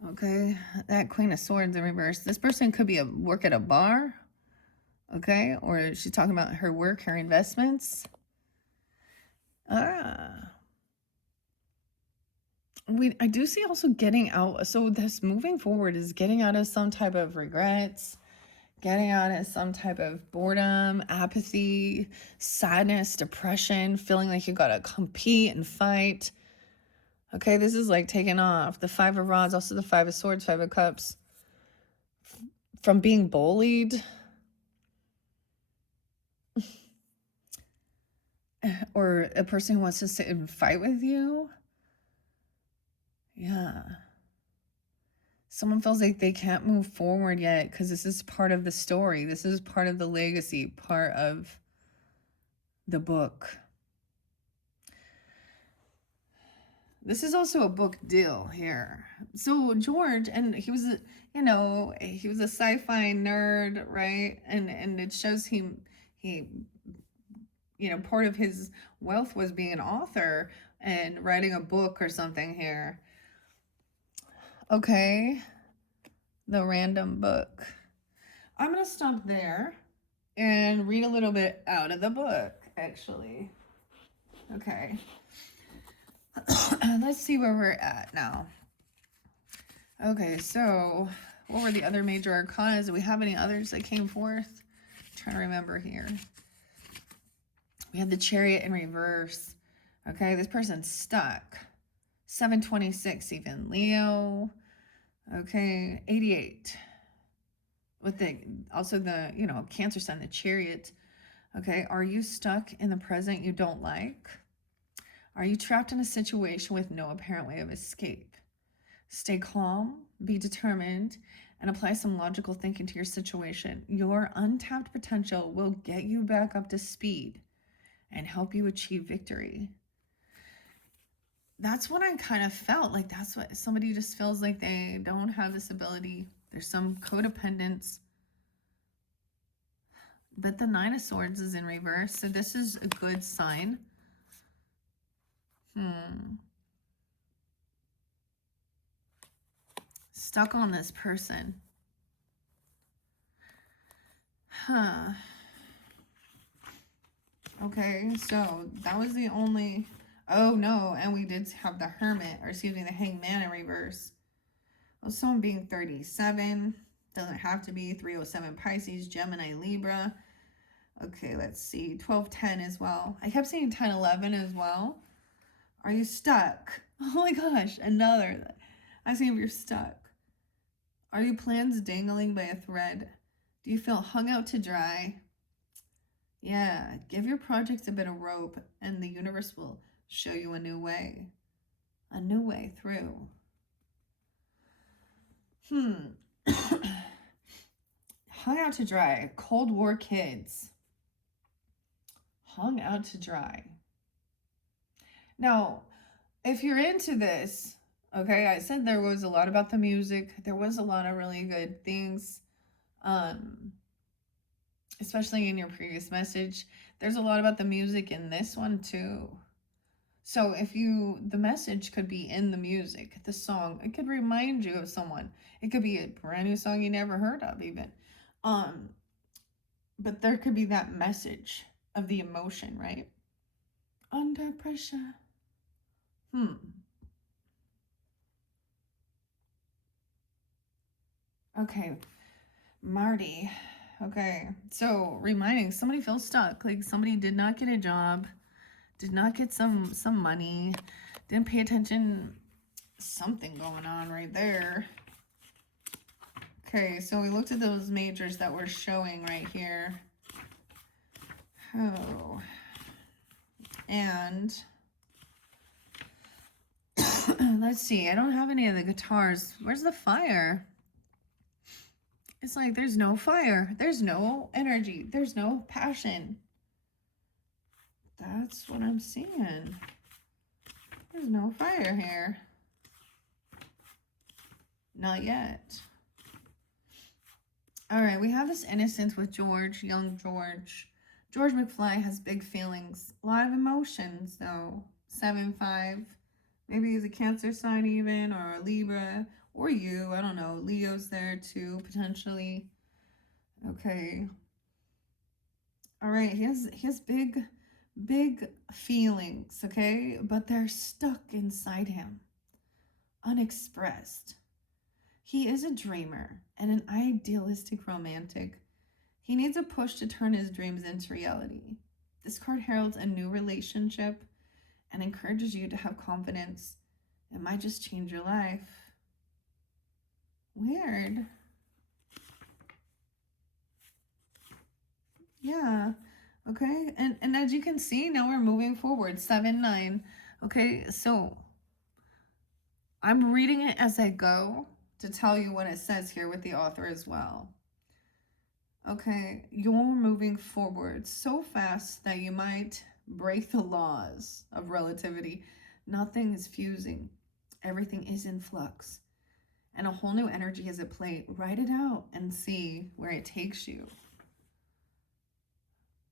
Okay, that Queen of Swords in reverse. This person could be work at a bar. Okay, or she's talking about her work, her investments. I do see also getting out. So this moving forward is getting out of some type of regrets, getting out of some type of boredom, apathy, sadness, depression, feeling like you gotta compete and fight. Okay, this is like taking off. The 5 of Rods, also the 5 of Swords, 5 of Cups. From being bullied. Or a person who wants to sit and fight with you. Yeah. Someone feels like they can't move forward yet because this is part of the story. This is part of the legacy, part of the book. This is also a book deal here. So George, and he was, he was a sci-fi nerd, right? And it shows he, part of his wealth was being an author and writing a book or something here. Okay. The random book. I'm going to stop there and read a little bit out of the book, actually. Okay. Let's see where we're at now. Okay, so what were the other major arcana? Do we have any others that came forth? I'm trying to remember here. We had the Chariot in reverse. Okay, this person's stuck. 726 even. Leo. Okay, 88. With also the, Cancer sign, the Chariot. Okay, are you stuck in the present you don't like? Are you trapped in a situation with no apparent way of escape? Stay calm, be determined, and apply some logical thinking to your situation. Your untapped potential will get you back up to speed and help you achieve victory. That's what I kind of felt like. That's what somebody just feels like they don't have this ability. There's some codependence. But the Nine of Swords is in reverse, so this is a good sign. Stuck on this person. Huh. Okay, so that was the only... Oh, no, and we did have the Hermit, or excuse me, the Hangman in reverse. Well, someone being 37. Doesn't have to be. 307 Pisces, Gemini, Libra. Okay, let's see. 1210 as well. I kept saying 1011 as well. Are you stuck? Oh my gosh, another. I see if you're stuck. Are your plans dangling by a thread? Do you feel hung out to dry? Yeah, give your projects a bit of rope and the universe will show you a new way. A new way through. Hung out to dry. Cold War kids. Hung out to dry. Now, if you're into this, okay, I said there was a lot about the music. There was a lot of really good things, especially in your previous message. There's a lot about the music in this one too. So if the message could be in the music, the song, it could remind you of someone. It could be a brand new song you never heard of even. But there could be that message of the emotion, right? Under pressure. Okay, Marty. Okay, so reminding somebody feels stuck, like somebody did not get a job, did not get some money, didn't pay attention, something going on right there. Okay, so we looked at those majors that were showing right here. Oh, and let's see, I don't have any of the guitars. Where's the fire? It's like there's no fire, there's no energy, there's no passion. That's what I'm seeing. There's no fire here. Not yet. All right, we have this innocence with George, young George. George McFly has big feelings, a lot of emotions though. 7-5. Maybe he's a Cancer sign even, or a Libra, or you, I don't know. Leo's there too, potentially. Okay. All right, he has big feelings, okay? But they're stuck inside him, unexpressed. He is a dreamer and an idealistic romantic. He needs a push to turn his dreams into reality. This card heralds a new relationship and encourages you to have confidence. It might just change your life. Weird. Yeah. Okay. And as you can see, now we're moving forward. 7-9. Okay. So I'm reading it as I go to tell you what it says here with the author as well. Okay. You're moving forward so fast that you might break the laws of relativity. Nothing is fusing. Everything is in flux. And a whole new energy is at play. Write it out and see where it takes you.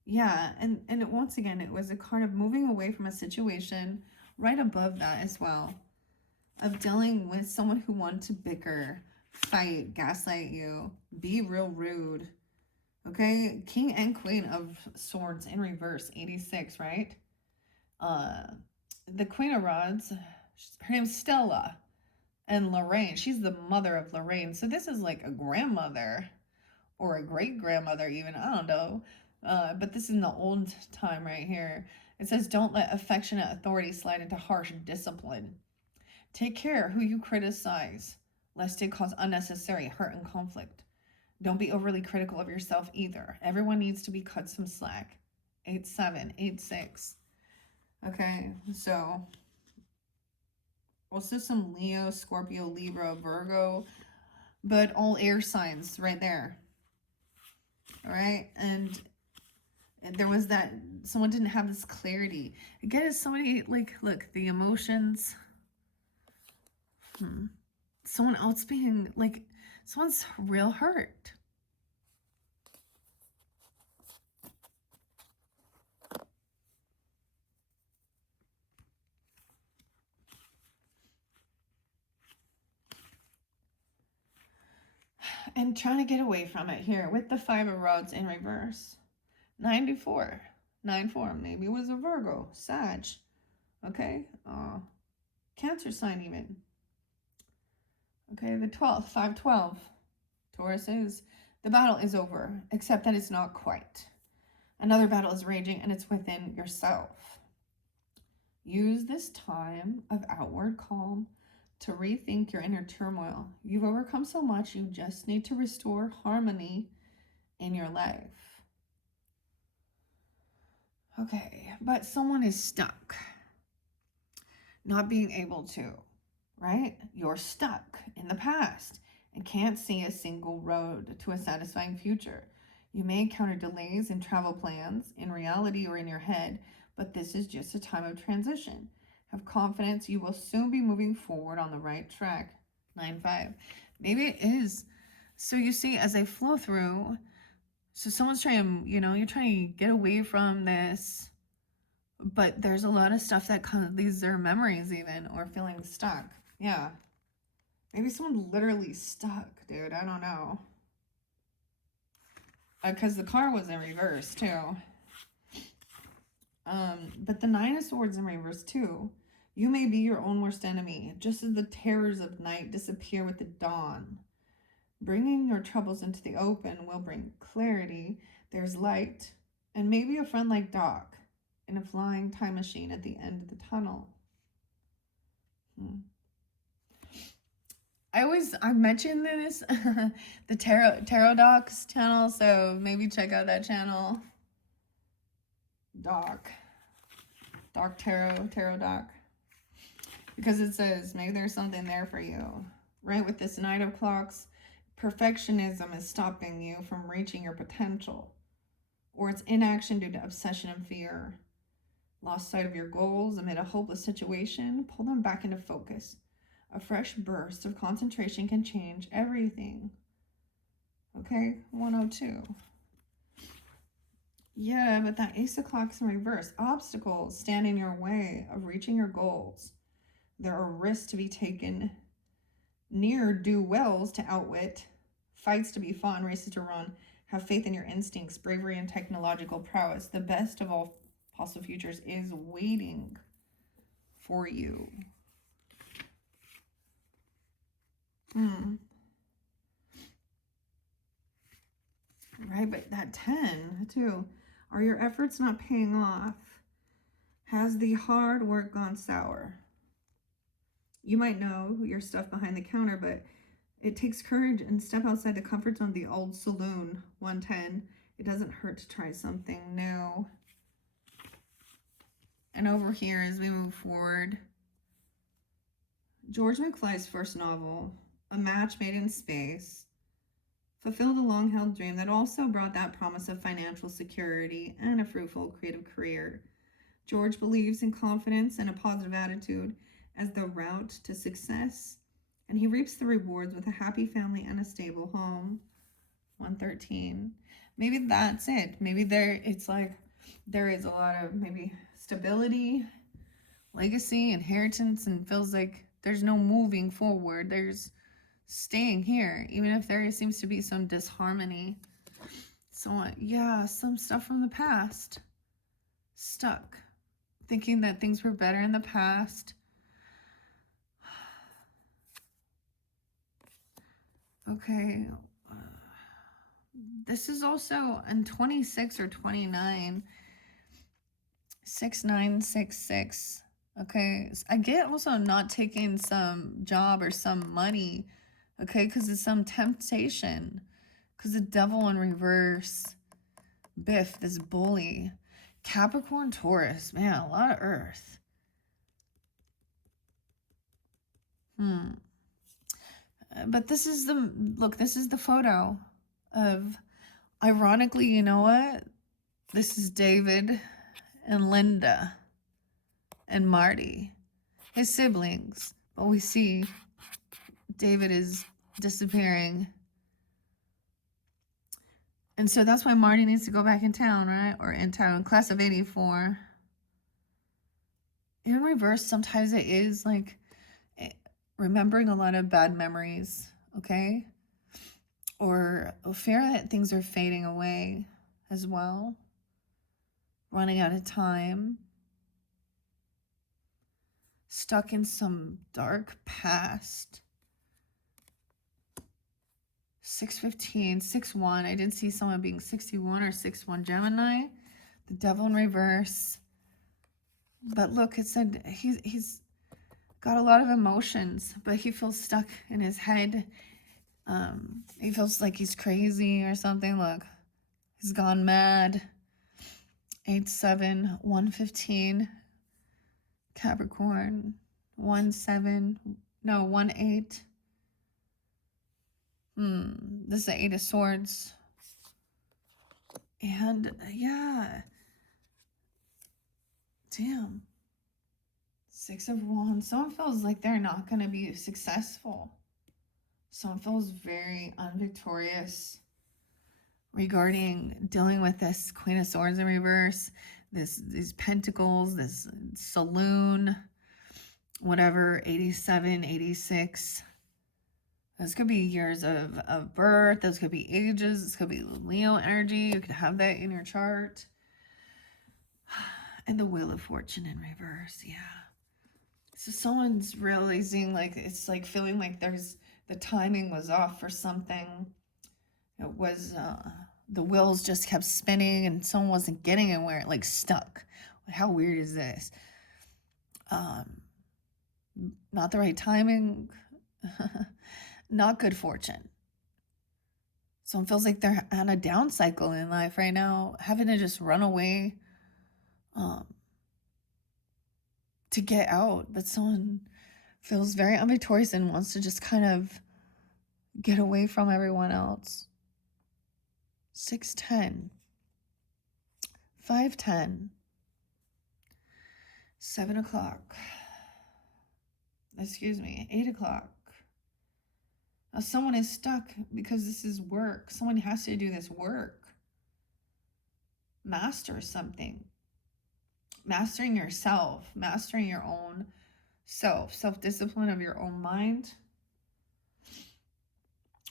Yeah, and once again, it was a card of moving away from a situation right above that as well. Of dealing with someone who wanted to bicker, fight, gaslight you, be real rude. Okay, King and Queen of Swords in reverse, 86, right? The Queen of Rods, her name's Stella. And Lorraine, she's the mother of Lorraine. So this is like a grandmother or a great-grandmother even, I don't know. But this is in the old time right here. It says, don't let affectionate authority slide into harsh discipline. Take care who you criticize, lest it cause unnecessary hurt and conflict. Don't be overly critical of yourself either. Everyone needs to be cut some slack. 8-7, 8-6. Okay, so also some Leo, Scorpio, Libra, Virgo, but all air signs right there. All right, and There was that, someone didn't have this clarity. Again, it's somebody, like, look, the emotions. Someone else being, like, someone's real hurt. And trying to get away from it here with the 5 of Rods in reverse. 94. 9-4. Maybe it was a Virgo. Sag. Okay. Cancer sign even. Okay, the 12th. 5-12. Taurus is. The battle is over, except that it's not quite. Another battle is raging, and it's within yourself. Use this time of outward calm to rethink your inner turmoil. You've overcome so much, you just need to restore harmony in your life. Okay, but someone is stuck, not being able to, right? You're stuck in the past and can't see a single road to a satisfying future. You may encounter delays in travel plans, in reality or in your head, but this is just a time of transition. Have confidence, you will soon be moving forward on the right track. 9-5. Maybe it is. So you see, as I flow through, so someone's trying, you're trying to get away from this, but there's a lot of stuff that these are memories even, or feeling stuck. Yeah. Maybe someone literally stuck, dude. I don't know. Because the car was in reverse too. But the 9 of Swords in reverse too. You may be your own worst enemy, just as the terrors of night disappear with the dawn. Bringing your troubles into the open will bring clarity. There's light, and maybe a friend like Doc in a flying time machine at the end of the tunnel. I mentioned this, the Tarot Docs channel, so maybe check out that channel. Doc Tarot Doc. Because it says maybe there's something there for you. Right, with this Knight of Clocks, perfectionism is stopping you from reaching your potential. Or it's inaction due to obsession and fear. Lost sight of your goals amid a hopeless situation, pull them back into focus. A fresh burst of concentration can change everything. Okay, 102. Yeah, but that Ace of Clocks in reverse. Obstacles stand in your way of reaching your goals. There are risks to be taken, ne'er-do-wells to outwit, fights to be fought, and races to run. Have faith in your instincts, bravery, and technological prowess. The best of all possible futures is waiting for you. Right, but that 10 too. Are your efforts not paying off? Has the hard work gone sour? You might know your stuff behind the counter, but it takes courage and step outside the comfort zone of the old saloon. 110. It doesn't hurt to try something new. And over here, as we move forward, George McFly's first novel, A Match Made in Space, fulfilled a long-held dream that also brought that promise of financial security and a fruitful creative career. George believes in confidence and a positive attitude as the route to success, and he reaps the rewards with a happy family and a stable home. 113. Maybe that's it. Maybe it's like there is a lot of maybe stability, legacy, inheritance, and feels like there's no moving forward. There's staying here, even if there seems to be some disharmony. So yeah, some stuff from the past. Stuck. Thinking that things were better in the past. Okay. This is also in 26 or 29. 6966. Okay. I get also not taking some job or some money. Okay, because it's some temptation. Because the devil in reverse. Biff, this bully. Capricorn, Taurus. Man, a lot of earth. But this is this is the photo of, ironically, you know what? This is David and Linda and Marty, his siblings. But we see David is disappearing. And so that's why Marty needs to go back in town, right? Or in town, class of 84. In reverse, sometimes it is like remembering a lot of bad memories, okay? Or fear that things are fading away as well. Running out of time. Stuck in some dark past. 615, 61. I did see someone being 61 or 61 Gemini. The devil in reverse. But look, it said he's got a lot of emotions, but he feels stuck in his head. He feels like he's crazy or something. Look, he's gone mad. 8-7, 115. Capricorn. 1-7. No, 1-8. This is the 8 of Swords. And yeah. Damn. 6 of Wands. Someone feels like they're not going to be successful. Someone feels very unvictorious regarding dealing with this Queen of Swords in reverse, these pentacles, this saloon, whatever, 87, 86. Those could be years of birth. Those could be ages. This could be Leo energy. You could have that in your chart. And the Wheel of Fortune in reverse, yeah. So someone's realizing, like, it's like feeling like the timing was off for something. It was, the wheels just kept spinning and someone wasn't getting anywhere, like stuck. How weird is this? Not the right timing. Not good fortune. Someone feels like they're on a down cycle in life right now, having to just run away to get out. But someone feels very unvictorious and wants to just kind of get away from everyone else. 6-10. 5-10. 7 o'clock. Excuse me, 8 o'clock. Now someone is stuck because this is work. Someone has to do this work. Master something. Mastering yourself. Mastering your own self. Self-discipline of your own mind.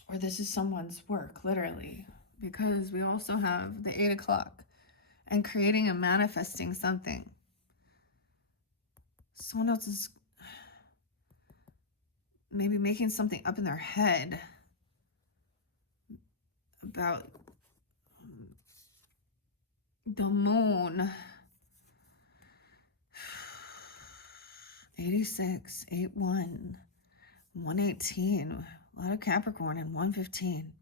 Or this is someone's work, literally. Because we also have the 8 o'clock. And creating and manifesting something. Someone else is maybe making something up in their head about the moon. 86, 8-1, 118. A lot of Capricorn and 115.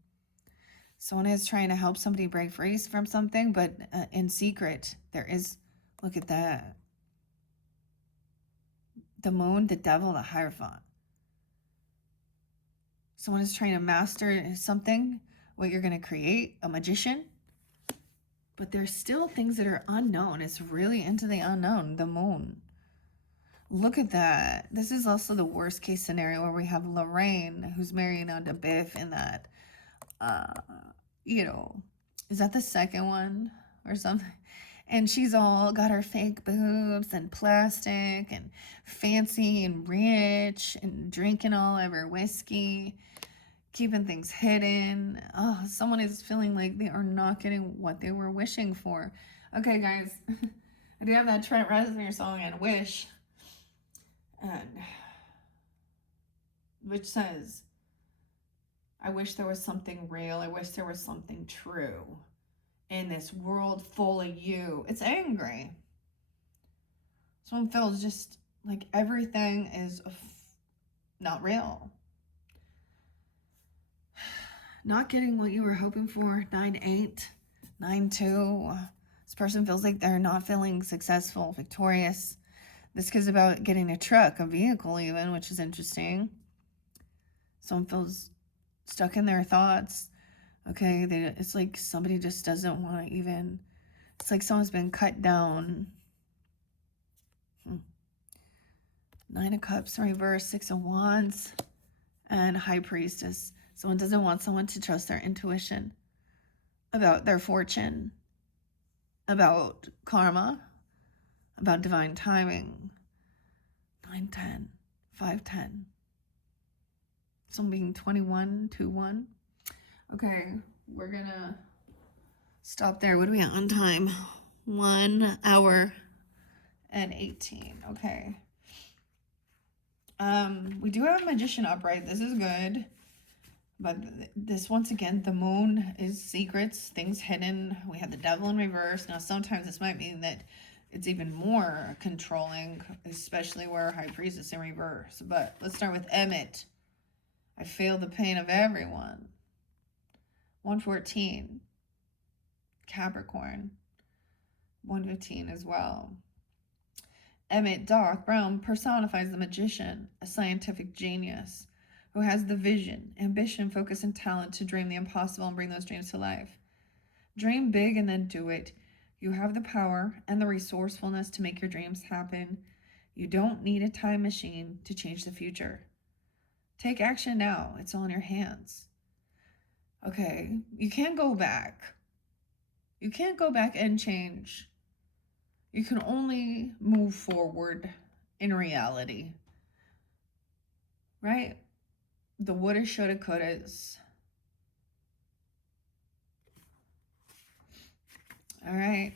Someone is trying to help somebody break free from something, but in secret, there is, look at that. The moon, the devil, the Hierophant. Someone is trying to master something, what you're going to create, a magician. But there's still things that are unknown. It's really into the unknown, the moon. Look at that. This is also the worst case scenario where we have Lorraine, who's marrying on to Biff in that, you know, is that the second one or something? And she's all got her fake boobs and plastic and fancy and rich and drinking all of her whiskey, keeping things hidden. Oh, someone is feeling like they are not getting what they were wishing for. Okay, guys, I do have that Trent Reznor song and Wish, and which says, I wish there was something real. I wish there was something true in this world full of you. It's angry. Someone feels just like everything is not real. Not getting what you were hoping for. 9-8, 9-2. This person feels like they're not feeling successful, victorious. This is about getting a truck, a vehicle even, which is interesting. Someone feels stuck in their thoughts. Okay, it's like somebody just doesn't want to even It's like someone's been cut down. 9 of Cups in reverse, 6 of Wands, and High Priestess. Someone doesn't want someone to trust their intuition about their fortune, about karma, about divine timing. 9-10, 5-10. Someone being 21, 2-1. Okay, we're gonna stop there. What are we at on time? 1 hour and 18. Okay. We do have Magician upright. This is good. But this, once again, the moon is secrets, things hidden. We have the devil in reverse. Now, sometimes this might mean that it's even more controlling, especially where High Priestess in reverse. But let's start with Emmett. I feel the pain of everyone. 114. Capricorn. 115 as well. Emmett Doc Brown personifies the magician, a scientific genius who has the vision, ambition, focus, and talent to dream the impossible and bring those dreams to life. Dream big and then do it. You have the power and the resourcefulness to make your dreams happen. You don't need a time machine to change the future. Take action now. It's all in your hands. Okay, you can't go back. You can't go back and change. You can only move forward in reality. Right? The woulda, shoulda, couldas. All right.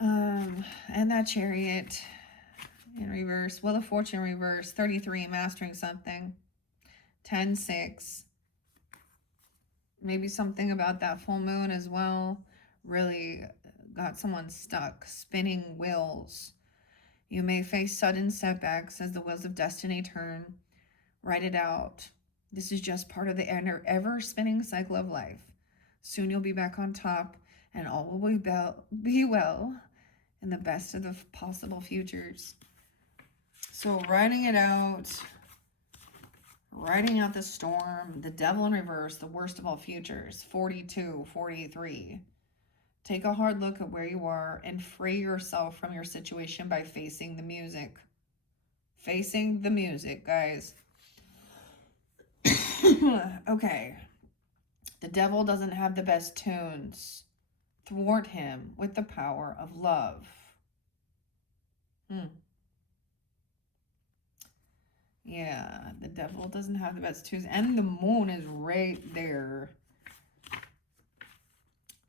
And that Chariot in reverse. Wheel of Fortune reverse. 33, mastering something. 10-6. Maybe something about that full moon as well. Really got someone stuck. Spinning wheels. You may face sudden setbacks as the wheels of destiny turn. Write it out. This is just part of the ever-spinning cycle of life. Soon you'll be back on top, and all will be well in the best of the possible futures. So writing it out, writing out the storm, the devil in reverse, the worst of all futures, 42, 43. Take a hard look at where you are and free yourself from your situation by facing the music. Facing the music, guys. Okay. The devil doesn't have the best tunes. Thwart him with the power of love. Yeah, the devil doesn't have the best tunes. And the moon is right there.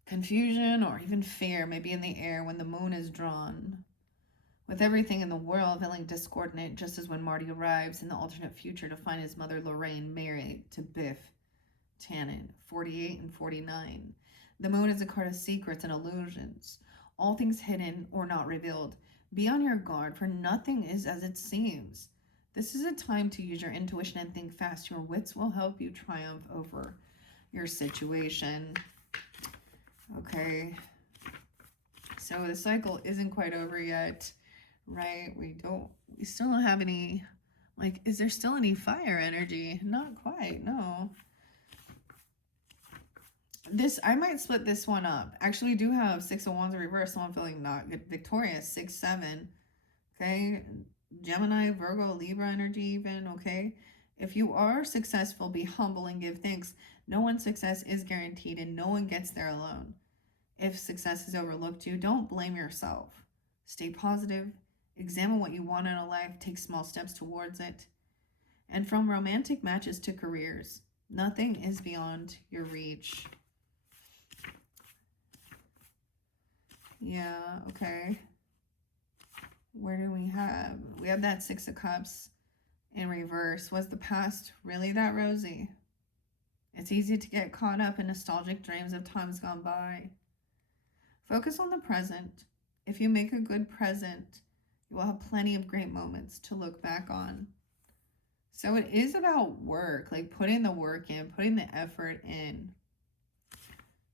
Confusion or even fear may be in the air when the moon is drawn. With everything in the world feeling discordant, just as when Marty arrives in the alternate future to find his mother Lorraine married to Biff Tannen, 48 and 49. The moon is a card of secrets and illusions, all things hidden or not revealed. Be on your guard, for nothing is as it seems. This is a time to use your intuition and think fast. Your wits will help you triumph over your situation. Okay, so the cycle isn't quite over yet, right? We still don't have any, like, is there still any fire energy? Not quite, no. I might split this one up. Actually, we do have 6 of Wands in reverse, so I'm feeling not good, victorious. 6, 7, okay? Gemini, Virgo, Libra energy even, okay? If you are successful, be humble and give thanks. No one's success is guaranteed, and no one gets there alone. If success has overlooked you, don't blame yourself. Stay positive. Examine what you want in a life. Take small steps towards it. And from romantic matches to careers, nothing is beyond your reach. Yeah, okay. Where do we have? We have that 6 of Cups in reverse. Was the past really that rosy? It's easy to get caught up in nostalgic dreams of times gone by. Focus on the present. If you make a good present, you will have plenty of great moments to look back on. So it is about work, like putting the work in, putting the effort in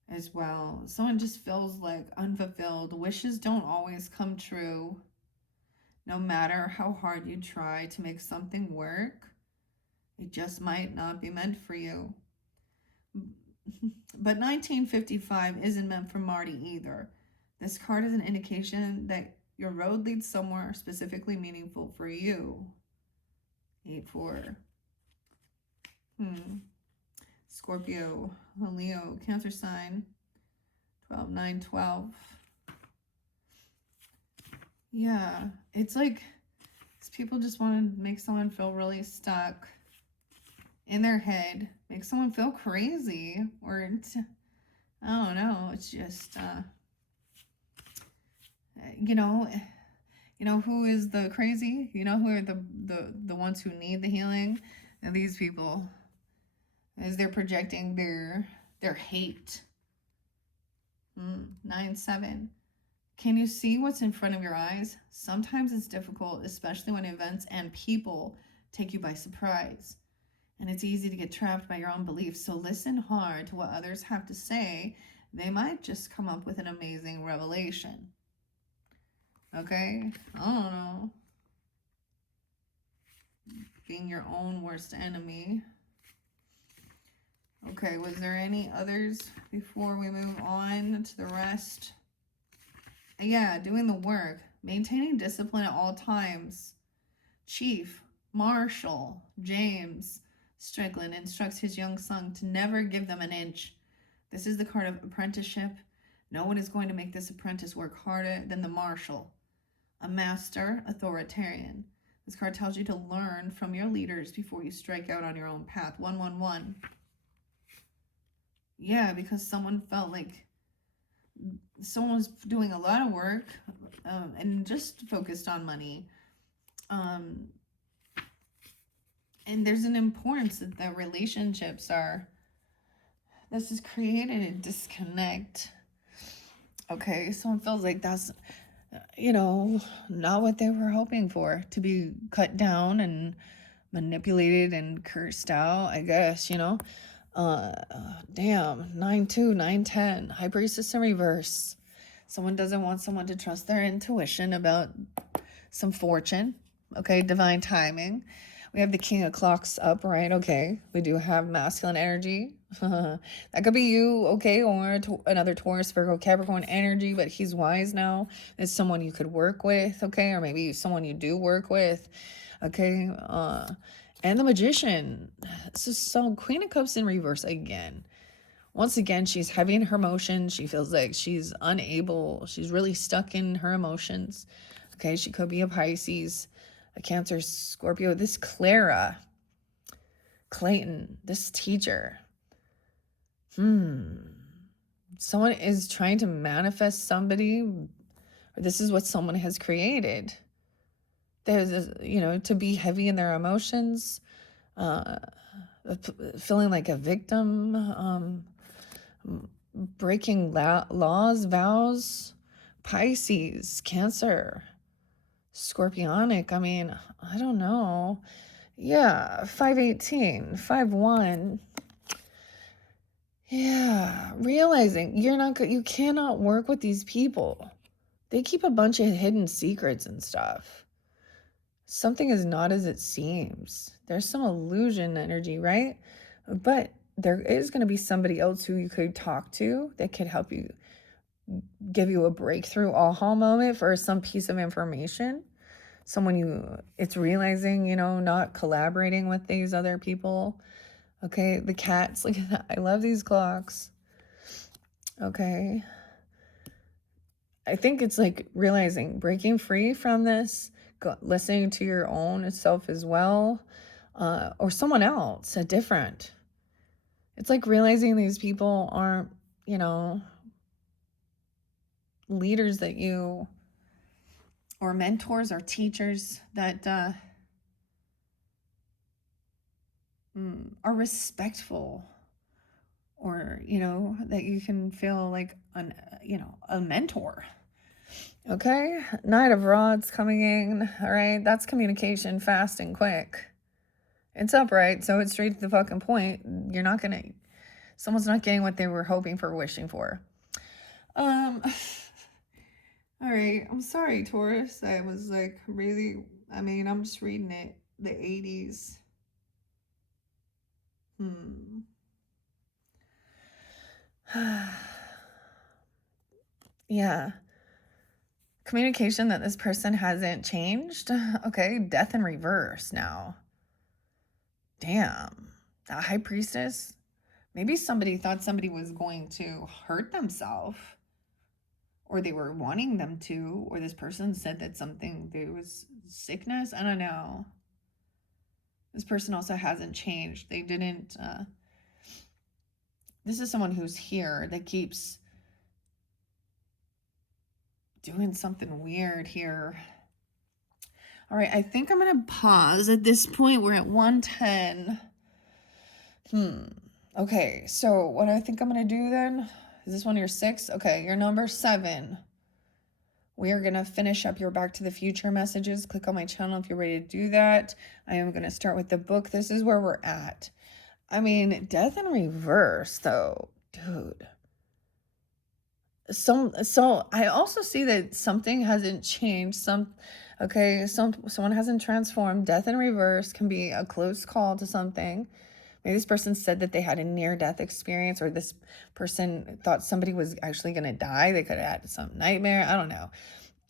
as well. Someone just feels like unfulfilled. Wishes don't always come true. No matter how hard you try to make something work, it just might not be meant for you. But 1955 isn't meant for Marty either. This card is an indication that your road leads somewhere specifically meaningful for you. 8-4. Scorpio, Leo, Cancer sign. 12-9-12. Yeah, it's like people just want to make someone feel really stuck in their head, make someone feel crazy, or I don't know. It's just, you know who is the crazy? You know who are the ones who need the healing? And these people, as they're projecting their hate. 9-7. Can you see what's in front of your eyes? Sometimes it's difficult, especially when events and people take you by surprise. And it's easy to get trapped by your own beliefs. So listen hard to what others have to say. They might just come up with an amazing revelation. Okay? I don't know. Being your own worst enemy. Okay, was there any others before we move on to the rest? Yeah, doing the work. Maintaining discipline at all times. Chief, Marshall, James Strickland instructs his young son to never give them an inch. This is the card of apprenticeship. No one is going to make this apprentice work harder than the Marshal. A master authoritarian. This card tells you to learn from your leaders before you strike out on your own path. 1-1-1. Yeah, because someone felt like someone was doing a lot of work and just focused on money. And there's an importance that the relationships are. This has created a disconnect. Okay, someone feels like that's, not what they were hoping for. To be cut down and manipulated and cursed out, I guess, Damn, 9-2, 9-10, High Priestess in reverse. Someone doesn't want someone to trust their intuition about some fortune. Okay, divine timing. We have the King of Clocks up, right? Okay, we do have masculine energy. That could be you, okay, or another Taurus, Virgo, Capricorn energy, but he's wise now. It's someone you could work with, okay, or maybe someone you do work with, okay. And the Magician. So Queen of Cups in reverse again. Once again, she's heavy in her emotions. She feels like she's unable. She's really stuck in her emotions. Okay, she could be a Pisces, a Cancer, Scorpio. This Clara, Clayton, this teacher. Someone is trying to manifest somebody, or this is what someone has created. There's, to be heavy in their emotions, feeling like a victim, breaking laws, vows. Pisces, Cancer, Scorpionic. I mean, I don't know. Yeah, 5-18, 5-1. Yeah, realizing you cannot work with these people. They keep a bunch of hidden secrets and stuff. Something is not as it seems. There's some illusion energy, right? But there is going to be somebody else who you could talk to that could help you, give you a breakthrough aha moment for some piece of information. Someone it's realizing, not collaborating with these other people. Okay, the cats, look at that. I love these clocks. Okay. I think it's like realizing, breaking free from this, listening to your own self as well, or someone else, a different. It's like realizing these people aren't, leaders that you, or mentors or teachers that are respectful, or, that you can feel like a mentor. Okay, Knight of Rods coming in. All right, that's communication, fast and quick. It's upright, so it's straight to the fucking point. Someone's not getting what they were hoping for, wishing for. All right, I'm sorry, Taurus. I was like really, I'm just reading it, the 80s. Yeah. Communication that this person hasn't changed. Okay, death in reverse now. Damn. A high priestess. Maybe somebody thought somebody was going to hurt themselves, or they were wanting them to, or this person said that something, there was sickness. I don't know. This person also hasn't changed. They didn't, this is someone who's here that keeps doing something weird here. All right, I think I'm going to pause at this point. We're at 110. Okay, so what I think I'm going to do then, is this one your 6? Okay, your number 7. We are going to finish up your Back to the Future messages. Click on my channel if you're ready to do that. I am going to start with the book. This is where we're at. I mean, death in reverse, though. Dude. So I also see that something hasn't changed. Someone hasn't transformed. Death in reverse can be a close call to something. Maybe this person said that they had a near-death experience, or this person thought somebody was actually going to die. They could have had some nightmare. I don't know.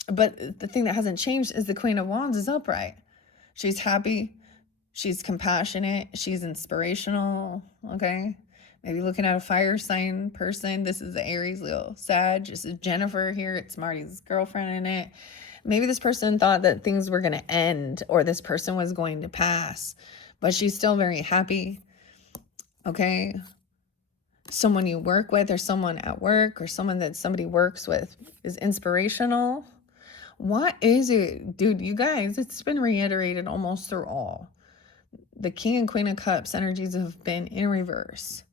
But the thing that hasn't changed is the Queen of Wands is upright. She's happy. She's compassionate. She's inspirational. Okay. Maybe looking at a fire sign person. This is the Aries, Leo, Sag. This is Jennifer here. It's Marty's girlfriend in it. Maybe this person thought that things were going to end, or this person was going to pass, but she's still very happy. Okay. Someone you work with, or someone at work, or someone that somebody works with is inspirational. What is it? Dude, you guys, it's been reiterated almost through all. The King and Queen of Cups energies have been in reverse.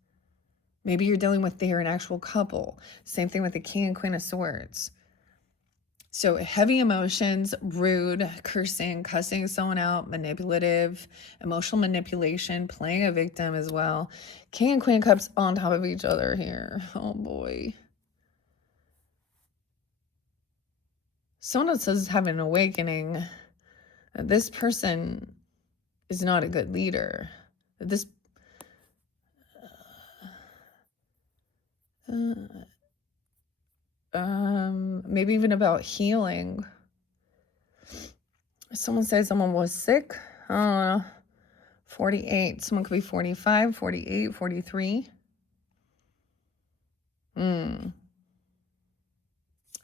Maybe you're dealing with they're an actual couple. Same thing with the King and Queen of Swords. So heavy emotions, rude, cursing, cussing someone out, manipulative, emotional manipulation, playing a victim as well. King and Queen of Cups on top of each other here. Oh boy. Someone else is having an awakening. This person is not a good leader. This maybe even about healing. Someone said someone was sick. 48. Someone could be 45, 48, 43.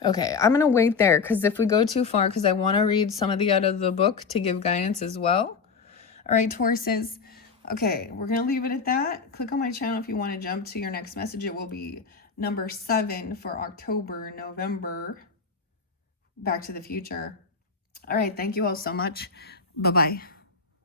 Okay, I'm going to wait there, because if we go too far, because I want to read some of the out of the book to give guidance as well. All right, Tauruses. Okay, we're going to leave it at that. Click on my channel if you want to jump to your next message. It will be number 7 for October, November. Back to the Future. All right, thank you all so much. Bye-bye.